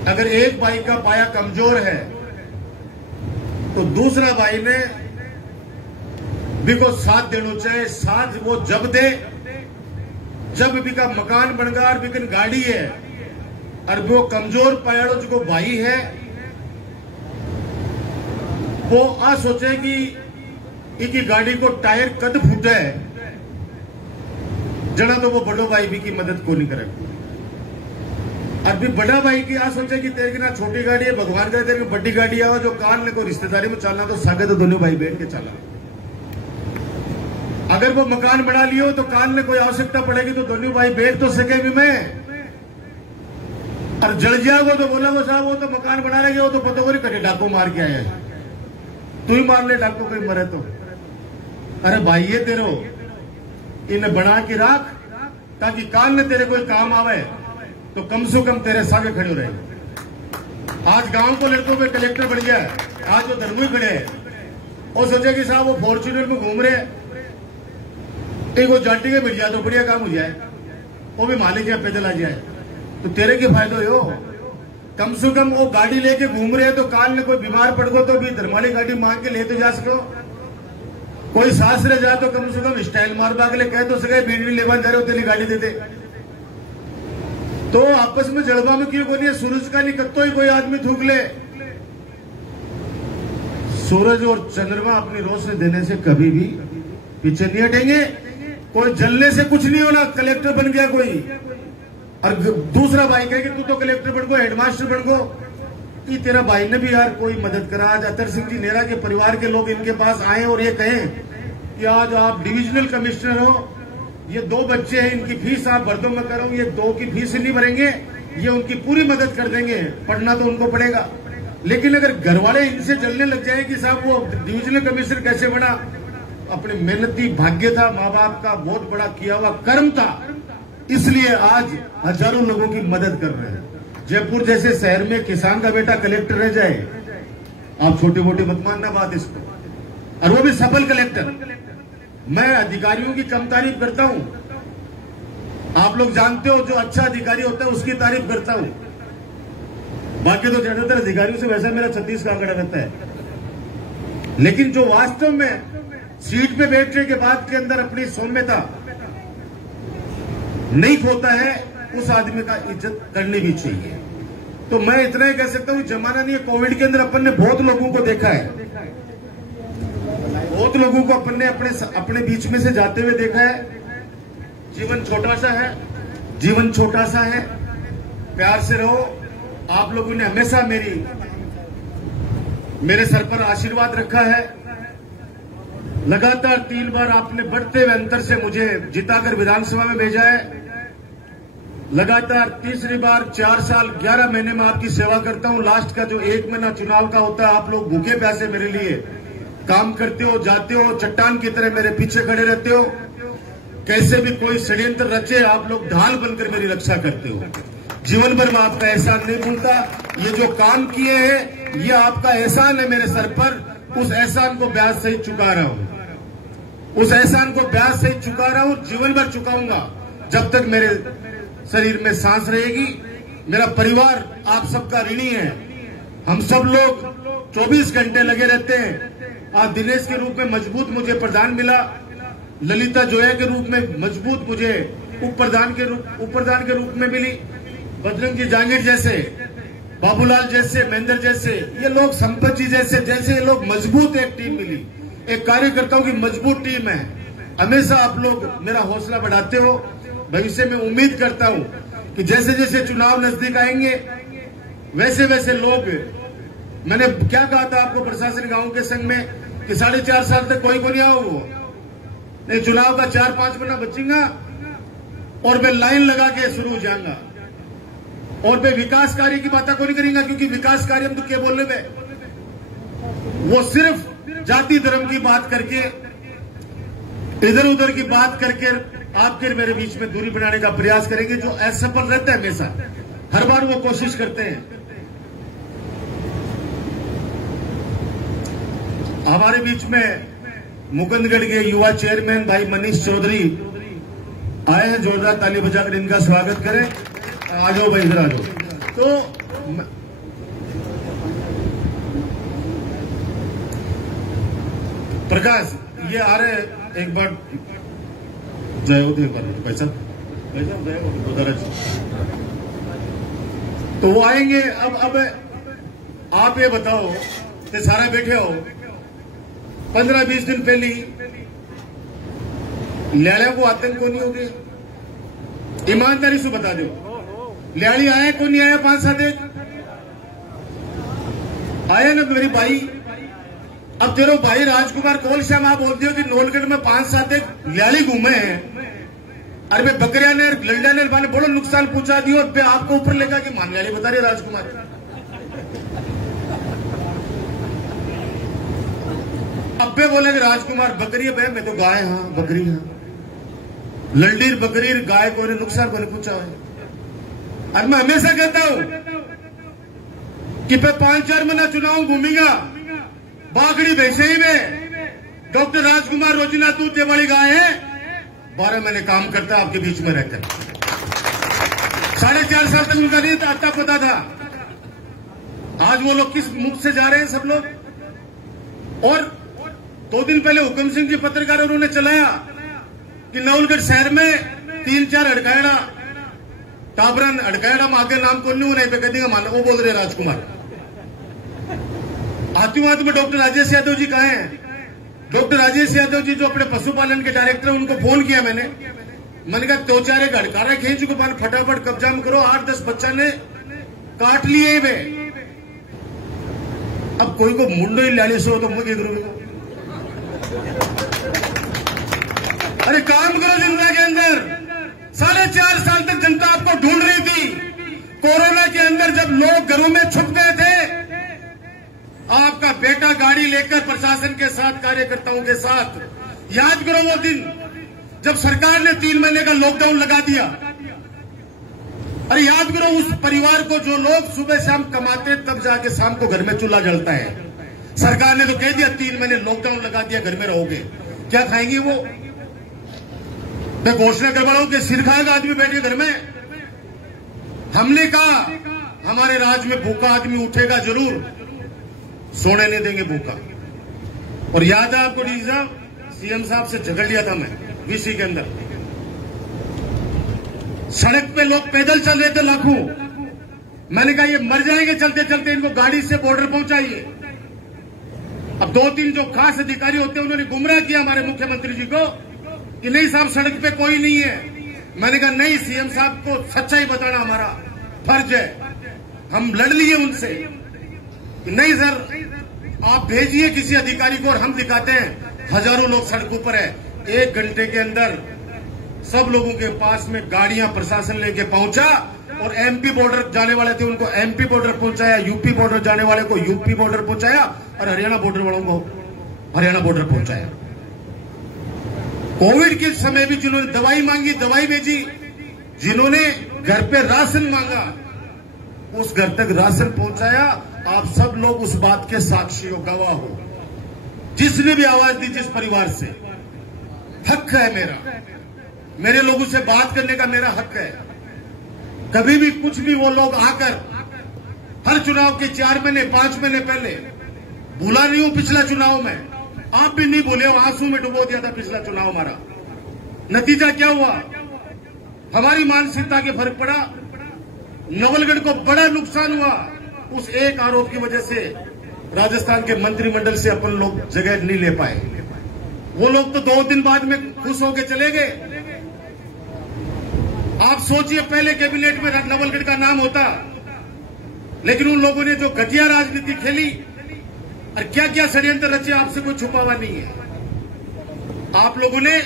अगर एक भाई का पाया कमजोर है तो दूसरा भाई ने भी को साथ देना चाहिए। साथ वो जब दे जब भी का मकान बन गया और बिकन गाड़ी है, और वो कमजोर पायाड़ो जो भाई है वो आ सोचे कि इनकी गाड़ी को टायर कद फूटे है, जना तो वो बड़ो भाई भी की मदद को नहीं करे। अभी बड़ा भाई की आ सोचे कि तेरे की ना छोटी गाड़ी है, भगवान करे तेरे की बड़ी गाड़ी आओ जो कान ने को रिश्तेदारी में चलना तो सागे तो दोनों भाई बैठ के चला। अगर वो मकान बना लियो तो कान में कोई आवश्यकता पड़ेगी तो दोनों भाई बैठ तो सके भी मैं, और जल जाओ तो बोला वो साहब वो तो मकान बना लेंगे, वो तो पता को कटे डाकू मार के आया है, तू ही मार ले डाकू कोई मरे तो। अरे भाई ये तेरो इन्हें बना के रख ताकि कान में तेरे कोई काम आवे तो कम से कम तेरे सागे खड़े रहे। आज गांव को लड़कों पे कलेक्टर बन गया, आज वो धर्मू खड़े हैं, वो सोचे कि साहब वो फॉर्च्यूनर में घूम रहे, एक वो जाटी के मिल जाए तो बढ़िया काम हो जाए, वो भी मालिक है पैदल आ जाए तो तेरे के फायदे हो। कम से कम वो गाड़ी लेके घूम रहे तो काल में कोई बीमार पड़ गो तो भी धर्माली गाड़ी मांग के ले तो जा सको, कोई सास रह जाए तो कम से कम स्टाइल मार बाग ले कह तो सके बीड़ी लेवा जा रहे हो तेरी गाड़ी दे दे। तो आपस में जड़बा में क्यों बोलिए, सूरज का नहीं कत्तो ही कोई आदमी थूक ले। सूरज और चंद्रमा अपनी रोशनी देने से कभी भी पीछे नहीं हटेंगे। कोई जलने से कुछ नहीं होना, कलेक्टर बन गया कोई और दूसरा भाई कहे कि तू तो कलेक्टर बन गो, हेडमास्टर बन गो, कि तेरा भाई ने भी यार कोई मदद करा। आज अतर सिंह जी नेहरा के परिवार के लोग इनके पास आए और ये कहें कि आज आप डिविजनल कमिश्नर हो, ये 2 बच्चे हैं, इनकी फीस आप भर दो, मैं कह रहा हूं ये 2 की फीस नहीं भरेंगे, ये उनकी पूरी मदद कर देंगे, पढ़ना तो उनको पड़ेगा। लेकिन अगर घर वाले इनसे जलने लग जाए कि साहब वो डिविजनल कमिश्नर कैसे बना, अपने मेहनती भाग्य था, माँ बाप का बहुत बड़ा किया हुआ कर्म था, इसलिए आज हजारों लोगों की मदद कर रहे हैं। जयपुर जैसे शहर में किसान का बेटा कलेक्टर रह जाए, आप छोटी मोटी मत मानना बात इसको, और वो भी सफल कलेक्टर। मैं अधिकारियों की कम तारीफ करता हूं, आप लोग जानते हो जो अच्छा अधिकारी होता है उसकी तारीफ करता हूं, बाकी तो ज्यादातर अधिकारियों से वैसा मेरा 36 का आंकड़ा रहता है। लेकिन जो वास्तव में सीट पे बैठने के बाद के अंदर अपनी सौम्यता नहीं खोता है, उस आदमी का इज्जत करनी भी चाहिए। तो मैं इतना ही कह सकता हूं, जमाना नहीं है, कोविड के अंदर अपन ने बहुत लोगों को देखा है, बहुत लोगों को अपन ने अपने बीच में से जाते हुए देखा है। जीवन छोटा सा है, जीवन छोटा सा है, प्यार से रहो। आप लोगों ने हमेशा मेरे सर पर आशीर्वाद रखा है, लगातार 3 बार आपने बढ़ते हुए अंतर से मुझे जिताकर विधानसभा में भेजा है, लगातार तीसरी बार 4 साल 11 महीने में आपकी सेवा करता हूं। लास्ट का जो 1 महीना चुनाव का होता है, आप लोग भूखे प्यासे मेरे लिए काम करते हो, जाते हो, चट्टान की तरह मेरे पीछे खड़े रहते हो, कैसे भी कोई षड्यंत्र रचे आप लोग ढाल बनकर मेरी रक्षा करते हो। जीवन भर मैं आपका एहसान नहीं भूलता, ये जो काम किए हैं ये आपका एहसान है मेरे सर पर, उस एहसान को ब्याज सहित चुका रहा हूं, उस एहसान को ब्याज सहित चुका रहा हूं, जीवन भर चुकाऊंगा जब तक मेरे शरीर में सांस रहेगी। मेरा परिवार आप सबका ऋणी है, हम सब लोग 24 घंटे लगे रहते हैं। आज दिनेश के रूप में मजबूत मुझे प्रधान मिला, ललिता जोया के रूप में मजबूत मुझे उप प्रधान के रूप में मिली, बजरंग जी जांगीर जैसे, बाबूलाल जैसे, महेंद्र जैसे, ये लोग संपत जी जैसे ये लोग मजबूत एक टीम मिली, एक कार्यकर्ताओं की मजबूत टीम है। हमेशा आप लोग मेरा हौसला बढ़ाते हो। भविष्य में उम्मीद करता हूं कि जैसे जैसे चुनाव नजदीक आएंगे वैसे वैसे लोग, मैंने क्या कहा था आपको प्रशासन गांव के संघ में कि 4.5 साल तक कोई को नहीं आओ, नहीं चुनाव का 4-5 महीना बचेगा, और वे लाइन लगा के शुरू हो जाएंगा और वे विकास कार्य की बात को नहीं करेंगे, क्योंकि विकास कार्य हम तो क्या बोलने में, वो सिर्फ जाति धर्म की बात करके, इधर उधर की बात करके आपके मेरे बीच में दूरी बनाने का प्रयास करेंगे, जो असफल रहता है हमेशा। हर बार वो कोशिश करते हैं। हमारे बीच में मुकुंदगढ़ के युवा चेयरमैन भाई मनीष चौधरी आए हैं, जोरदार ताली बजाकर इनका स्वागत करें। आ जाओ भाई, इधर आ जाओ। तो प्रकाश ये आ रहे, एक बार जय हो, एक बार भाई साहब जय हो, तो वो आएंगे। अब आप ये बताओ कि सारा बैठे हो, 15-20 दिन पहले ल्यालिया को आतंक को नहीं हो गया? ईमानदारी से बता दो, ल्याली आया को नहीं आया? 5-7 आया ना मेरी भाई। अब तेरो भाई राजकुमार कौल श्याम आप बोलते हो कि नोलगढ़ में 5-7 ल्याली घूमे हैं, अरे भाई बकरिया ने लल्डा ने बड़ो नुकसान पहुंचा दिया और आपको ऊपर लेकर के मान ल्याली बता रहे राजकुमार। अब वे बोले कि राजकुमार बकरी है, मैं तो गाय, हाँ बकरी, हाँ लल्डीर बकरीर गाय को नुकसान को नहीं पूछा है। और मैं हमेशा कहता हूं कि मैं 5-4 महीना चुनाव घूमेगा, बागड़ी वैसे में डॉक्टर राजकुमार रोजिना दूध वाली गाय है, 12 महीने काम करता आपके बीच में रहकर। 4.5 साल तक उनका नहीं आता पता था। आज वो लोग किस मुख से जा रहे हैं सब लोग। और 2 दिन पहले हुक्म सिंह जी पत्रकार उन्होंने चलाया कि नवलगढ़ शहर में 3-4 अड़कायड़ा टाबरन अड़कायड़ा मां के नाम को नहीं पे कहने का माना, वो बोल रहे राजकुमार। आतंकवाद में डॉक्टर राजेश यादव जी कहा है? डॉक्टर राजेश यादव जी जो अपने पशुपालन के डायरेक्टर, उनको फोन किया मैंने कहा 2-4 एक अड़कारा खींच को फटाफट कब्जा में करो, 8-10 बच्चा ने काट लिए वे। अब कोई को मुंडो ही लाने से हो तो मुझे अरे काम करो जनता के अंदर। 4.5 साल तक जनता आपको ढूंढ रही थी। कोरोना के अंदर जब लोग घरों में छुप गए थे, आपका बेटा गाड़ी लेकर प्रशासन के साथ, कार्यकर्ताओं के साथ, याद करो वो दिन जब सरकार ने 3 महीने का लॉकडाउन लगा दिया। अरे याद करो उस परिवार को जो लोग सुबह शाम कमाते तब जाके शाम को घर में चूल्हा जलता है। सरकार ने तो कह दिया 3 महीने लॉकडाउन लगा दिया, घर में रहोगे, क्या खाएंगे वो? मैं घोषणा करवा रहा हूं कि सिर खाएगा आदमी बैठे घर में। हमने कहा हमारे राज्य में भूखा आदमी उठेगा जरूर, सोने नहीं देंगे भूखा। और याद है आपको डी साहब, सीएम साहब से झगड़ लिया था मैं वीसी के अंदर। सड़क पे लोग पैदल चल रहे थे लाखों। मैंने कहा ये मर जाएंगे चलते चलते, इनको गाड़ी से बॉर्डर पहुंचाइए। अब 2-3 जो खास अधिकारी होते हैं उन्होंने गुमराह किया हमारे मुख्यमंत्री जी को कि नहीं साहब सड़क पे कोई नहीं है। मैंने कहा नहीं, सीएम साहब को सच्चाई बताना हमारा फर्ज है। हम लड़ लिए उनसे, नहीं सर आप भेजिए किसी अधिकारी को और हम दिखाते हैं। हजारों लोग सड़कों पर है। 1 घंटे के अंदर सब लोगों के पास में गाड़ियां प्रशासन लेके पहुंचा और एमपी बॉर्डर जाने वाले थे उनको एमपी बॉर्डर पहुंचाया, यूपी बॉर्डर जाने वाले को यूपी बॉर्डर पहुंचाया और हरियाणा बॉर्डर वालों को हरियाणा बॉर्डर पहुंचाया। कोविड के समय भी जिन्होंने दवाई मांगी दवाई भेजी, जिन्होंने घर पे राशन मांगा उस घर तक राशन पहुंचाया। आप सब लोग उस बात के साक्षी हो, गवाह हो। जिसने भी आवाज दी, जिस परिवार से, हक है मेरा, मेरे लोगों से बात करने का मेरा हक है। कभी भी कुछ भी वो लोग आकर हर चुनाव के 4 महीने 5 महीने पहले, भूला नहीं हूं पिछला चुनाव में, आप भी नहीं भूले हो, आंसू में डुबो दिया था पिछला चुनाव हमारा। नतीजा क्या हुआ? हमारी मानसिकता के फर्क पड़ा, नवलगढ़ को बड़ा नुकसान हुआ। उस एक आरोप की वजह से राजस्थान के मंत्रिमंडल से अपन लोग जगह नहीं ले पाए। वो लोग तो 2 दिन बाद में खुश होकर चले गए। आप सोचिए पहले कैबिनेट में नवलगढ़ का नाम होता, लेकिन उन लोगों ने जो घटिया राजनीति खेली और क्या क्या षड्यंत्र रचे, आपसे कोई छुपा हुआ नहीं है। आप लोगों ने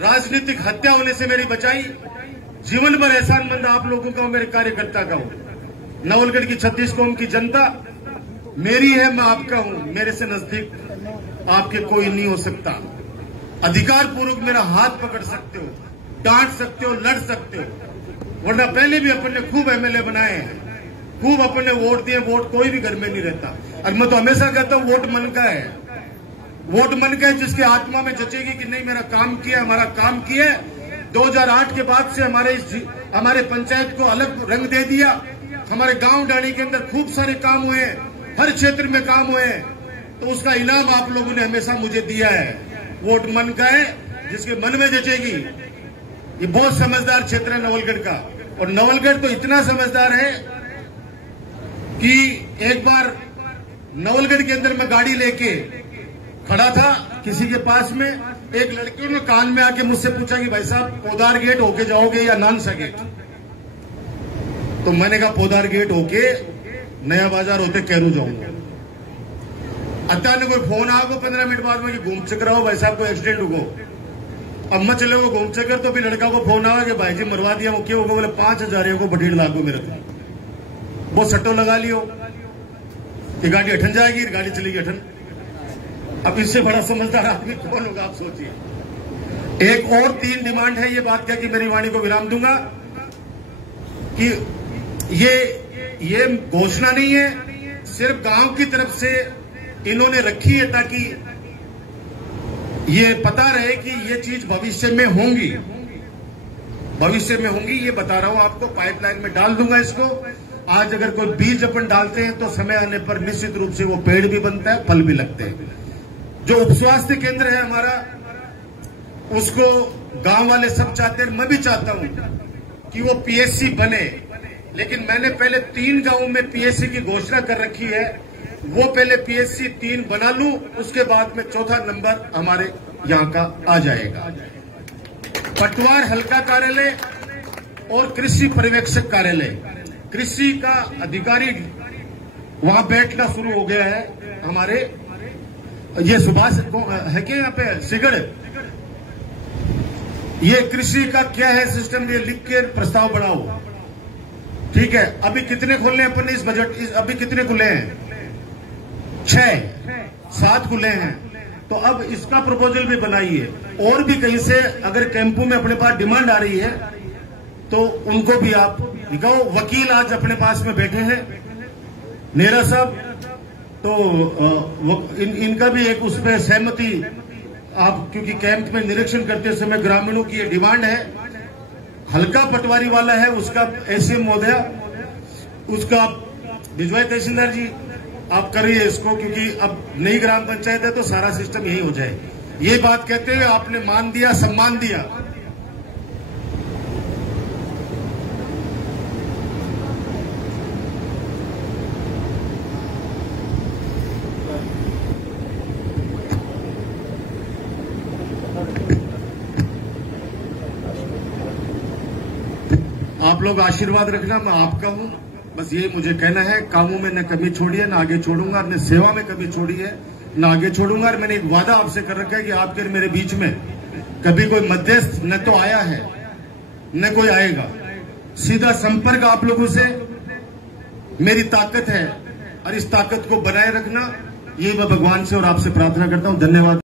राजनीतिक हत्या होने से मेरी बचाई, जीवन भर एहसानमंद आप लोगों का, मेरे कार्यकर्ता का हूं। नवलगढ़ की 36 कौम की जनता मेरी है, मैं आपका हूं। मेरे से नजदीक आपके कोई नहीं हो सकता। अधिकार पूर्वक मेरा हाथ पकड़ सकते हो, डांट सकते हो, लड़ सकते हो, वरना पहले भी अपन ने खूब एमएलए बनाए हैं, खूब अपन ने वोट दिए। वोट कोई भी घर में नहीं रहता। और मैं तो हमेशा कहता हूं वोट मन का है, वोट मन का है, जिसके आत्मा में जचेगी कि नहीं मेरा काम किया, हमारा काम किया। 2008 के बाद से हमारे पंचायत को अलग रंग दे दिया। हमारे गांव डाणी के अंदर खूब सारे काम हुए, हर क्षेत्र में काम हुए, तो उसका इनाम आप लोगों ने हमेशा मुझे दिया है। वोट मन का है, जिसके मन में जचेगी। ये बहुत समझदार क्षेत्र है नवलगढ़ का, और नवलगढ़ तो इतना समझदार है कि एक बार नवलगढ़ के अंदर मैं गाड़ी लेके खड़ा था किसी के पास में, एक लड़के ने कान में आके मुझसे पूछा कि भाई साहब पोदार गेट होके जाओगे या नानसा गेट? तो मैंने कहा पोदार गेट होके नया बाजार होते कैरू जाऊंगा। अचानक कोई फोन आ गो 15 मिनट बाद में कि घूम चक्कर आओ भाई साहब को एक्सीडेंट हो। अब मैं चले गो घूम चक्कर, तो भी लड़का को फोन आया कि भाई जी मरवा दिया। वो क्या होगा? बोले 5000 को बठीड़ लागो मेरे को। वो सट्टो लगा लियो कि गाड़ी अठन जाएगी, गाड़ी चलेगी अठन। अब इससे बड़ा समझदार आदमी कौन होगा आप सोचिए। एक और 3 डिमांड है, ये बात क्या कि मेरी वाणी को विराम दूंगा कि ये घोषणा नहीं है, सिर्फ गांव की तरफ से इन्होंने रखी है ताकि ये पता रहे कि ये चीज भविष्य में होंगी, भविष्य में होंगी। ये बता रहा हूं आपको, पाइपलाइन में डाल दूंगा इसको। आज अगर कोई बीज अपन डालते हैं तो समय आने पर निश्चित रूप से वो पेड़ भी बनता है, फल भी लगते हैं। जो उपस्वास्थ्य केंद्र है हमारा, उसको गांव वाले सब चाहते हैं, मैं भी चाहता हूं कि वो पीएससी बने, लेकिन मैंने पहले 3 गांवों में पीएससी की घोषणा कर रखी है। वो पहले पीएससी 3 बना लूं, उसके बाद में 4था नंबर हमारे यहां का आ जाएगा। पटवार हल्का कार्यालय और कृषि पर्यवेक्षक कार्यालय, कृषि का अधिकारी वहां बैठना शुरू हो गया है हमारे। ये सुभाष है क्या यहाँ पे सिगड़, ये कृषि का क्या है सिस्टम, ये लिख के प्रस्ताव बनाओ। ठीक है, अभी कितने खोलने अपन ने इस बजट, अभी कितने खुले हैं? 7 खुले हैं। तो अब इसका प्रपोजल भी बनाइए। और भी कहीं से अगर कैंपों में अपने पास डिमांड आ रही है तो उनको भी आप दिखाओ। वकील आज अपने पास में बैठे हैं, नेहरा साहब, तो इनका भी एक उस पर सहमति आप, क्योंकि कैंप में निरीक्षण करते समय ग्रामीणों की ये डिमांड है। हल्का पटवारी वाला है, उसका एसएम महोदय, उसका भिजवाए तहसीलदार जी, आप करिए इसको, क्योंकि अब नई ग्राम पंचायत है तो सारा सिस्टम यही हो जाए। ये बात कहते हुए आपने मान दिया, सम्मान दिया। आप लोग आशीर्वाद रखना, मैं आपका हूं। बस ये मुझे कहना है, कामों में न कमी छोड़ी है, न आगे छोड़ूंगा, न सेवा में कमी छोड़ी है, न आगे छोड़ूंगा। और मैंने एक वादा आपसे कर रखा है कि आपके मेरे बीच में कभी कोई मध्यस्थ न तो आया है न कोई आएगा। सीधा संपर्क आप लोगों से मेरी ताकत है, और इस ताकत को बनाए रखना, ये मैं भगवान से और आपसे प्रार्थना करता हूं। धन्यवाद।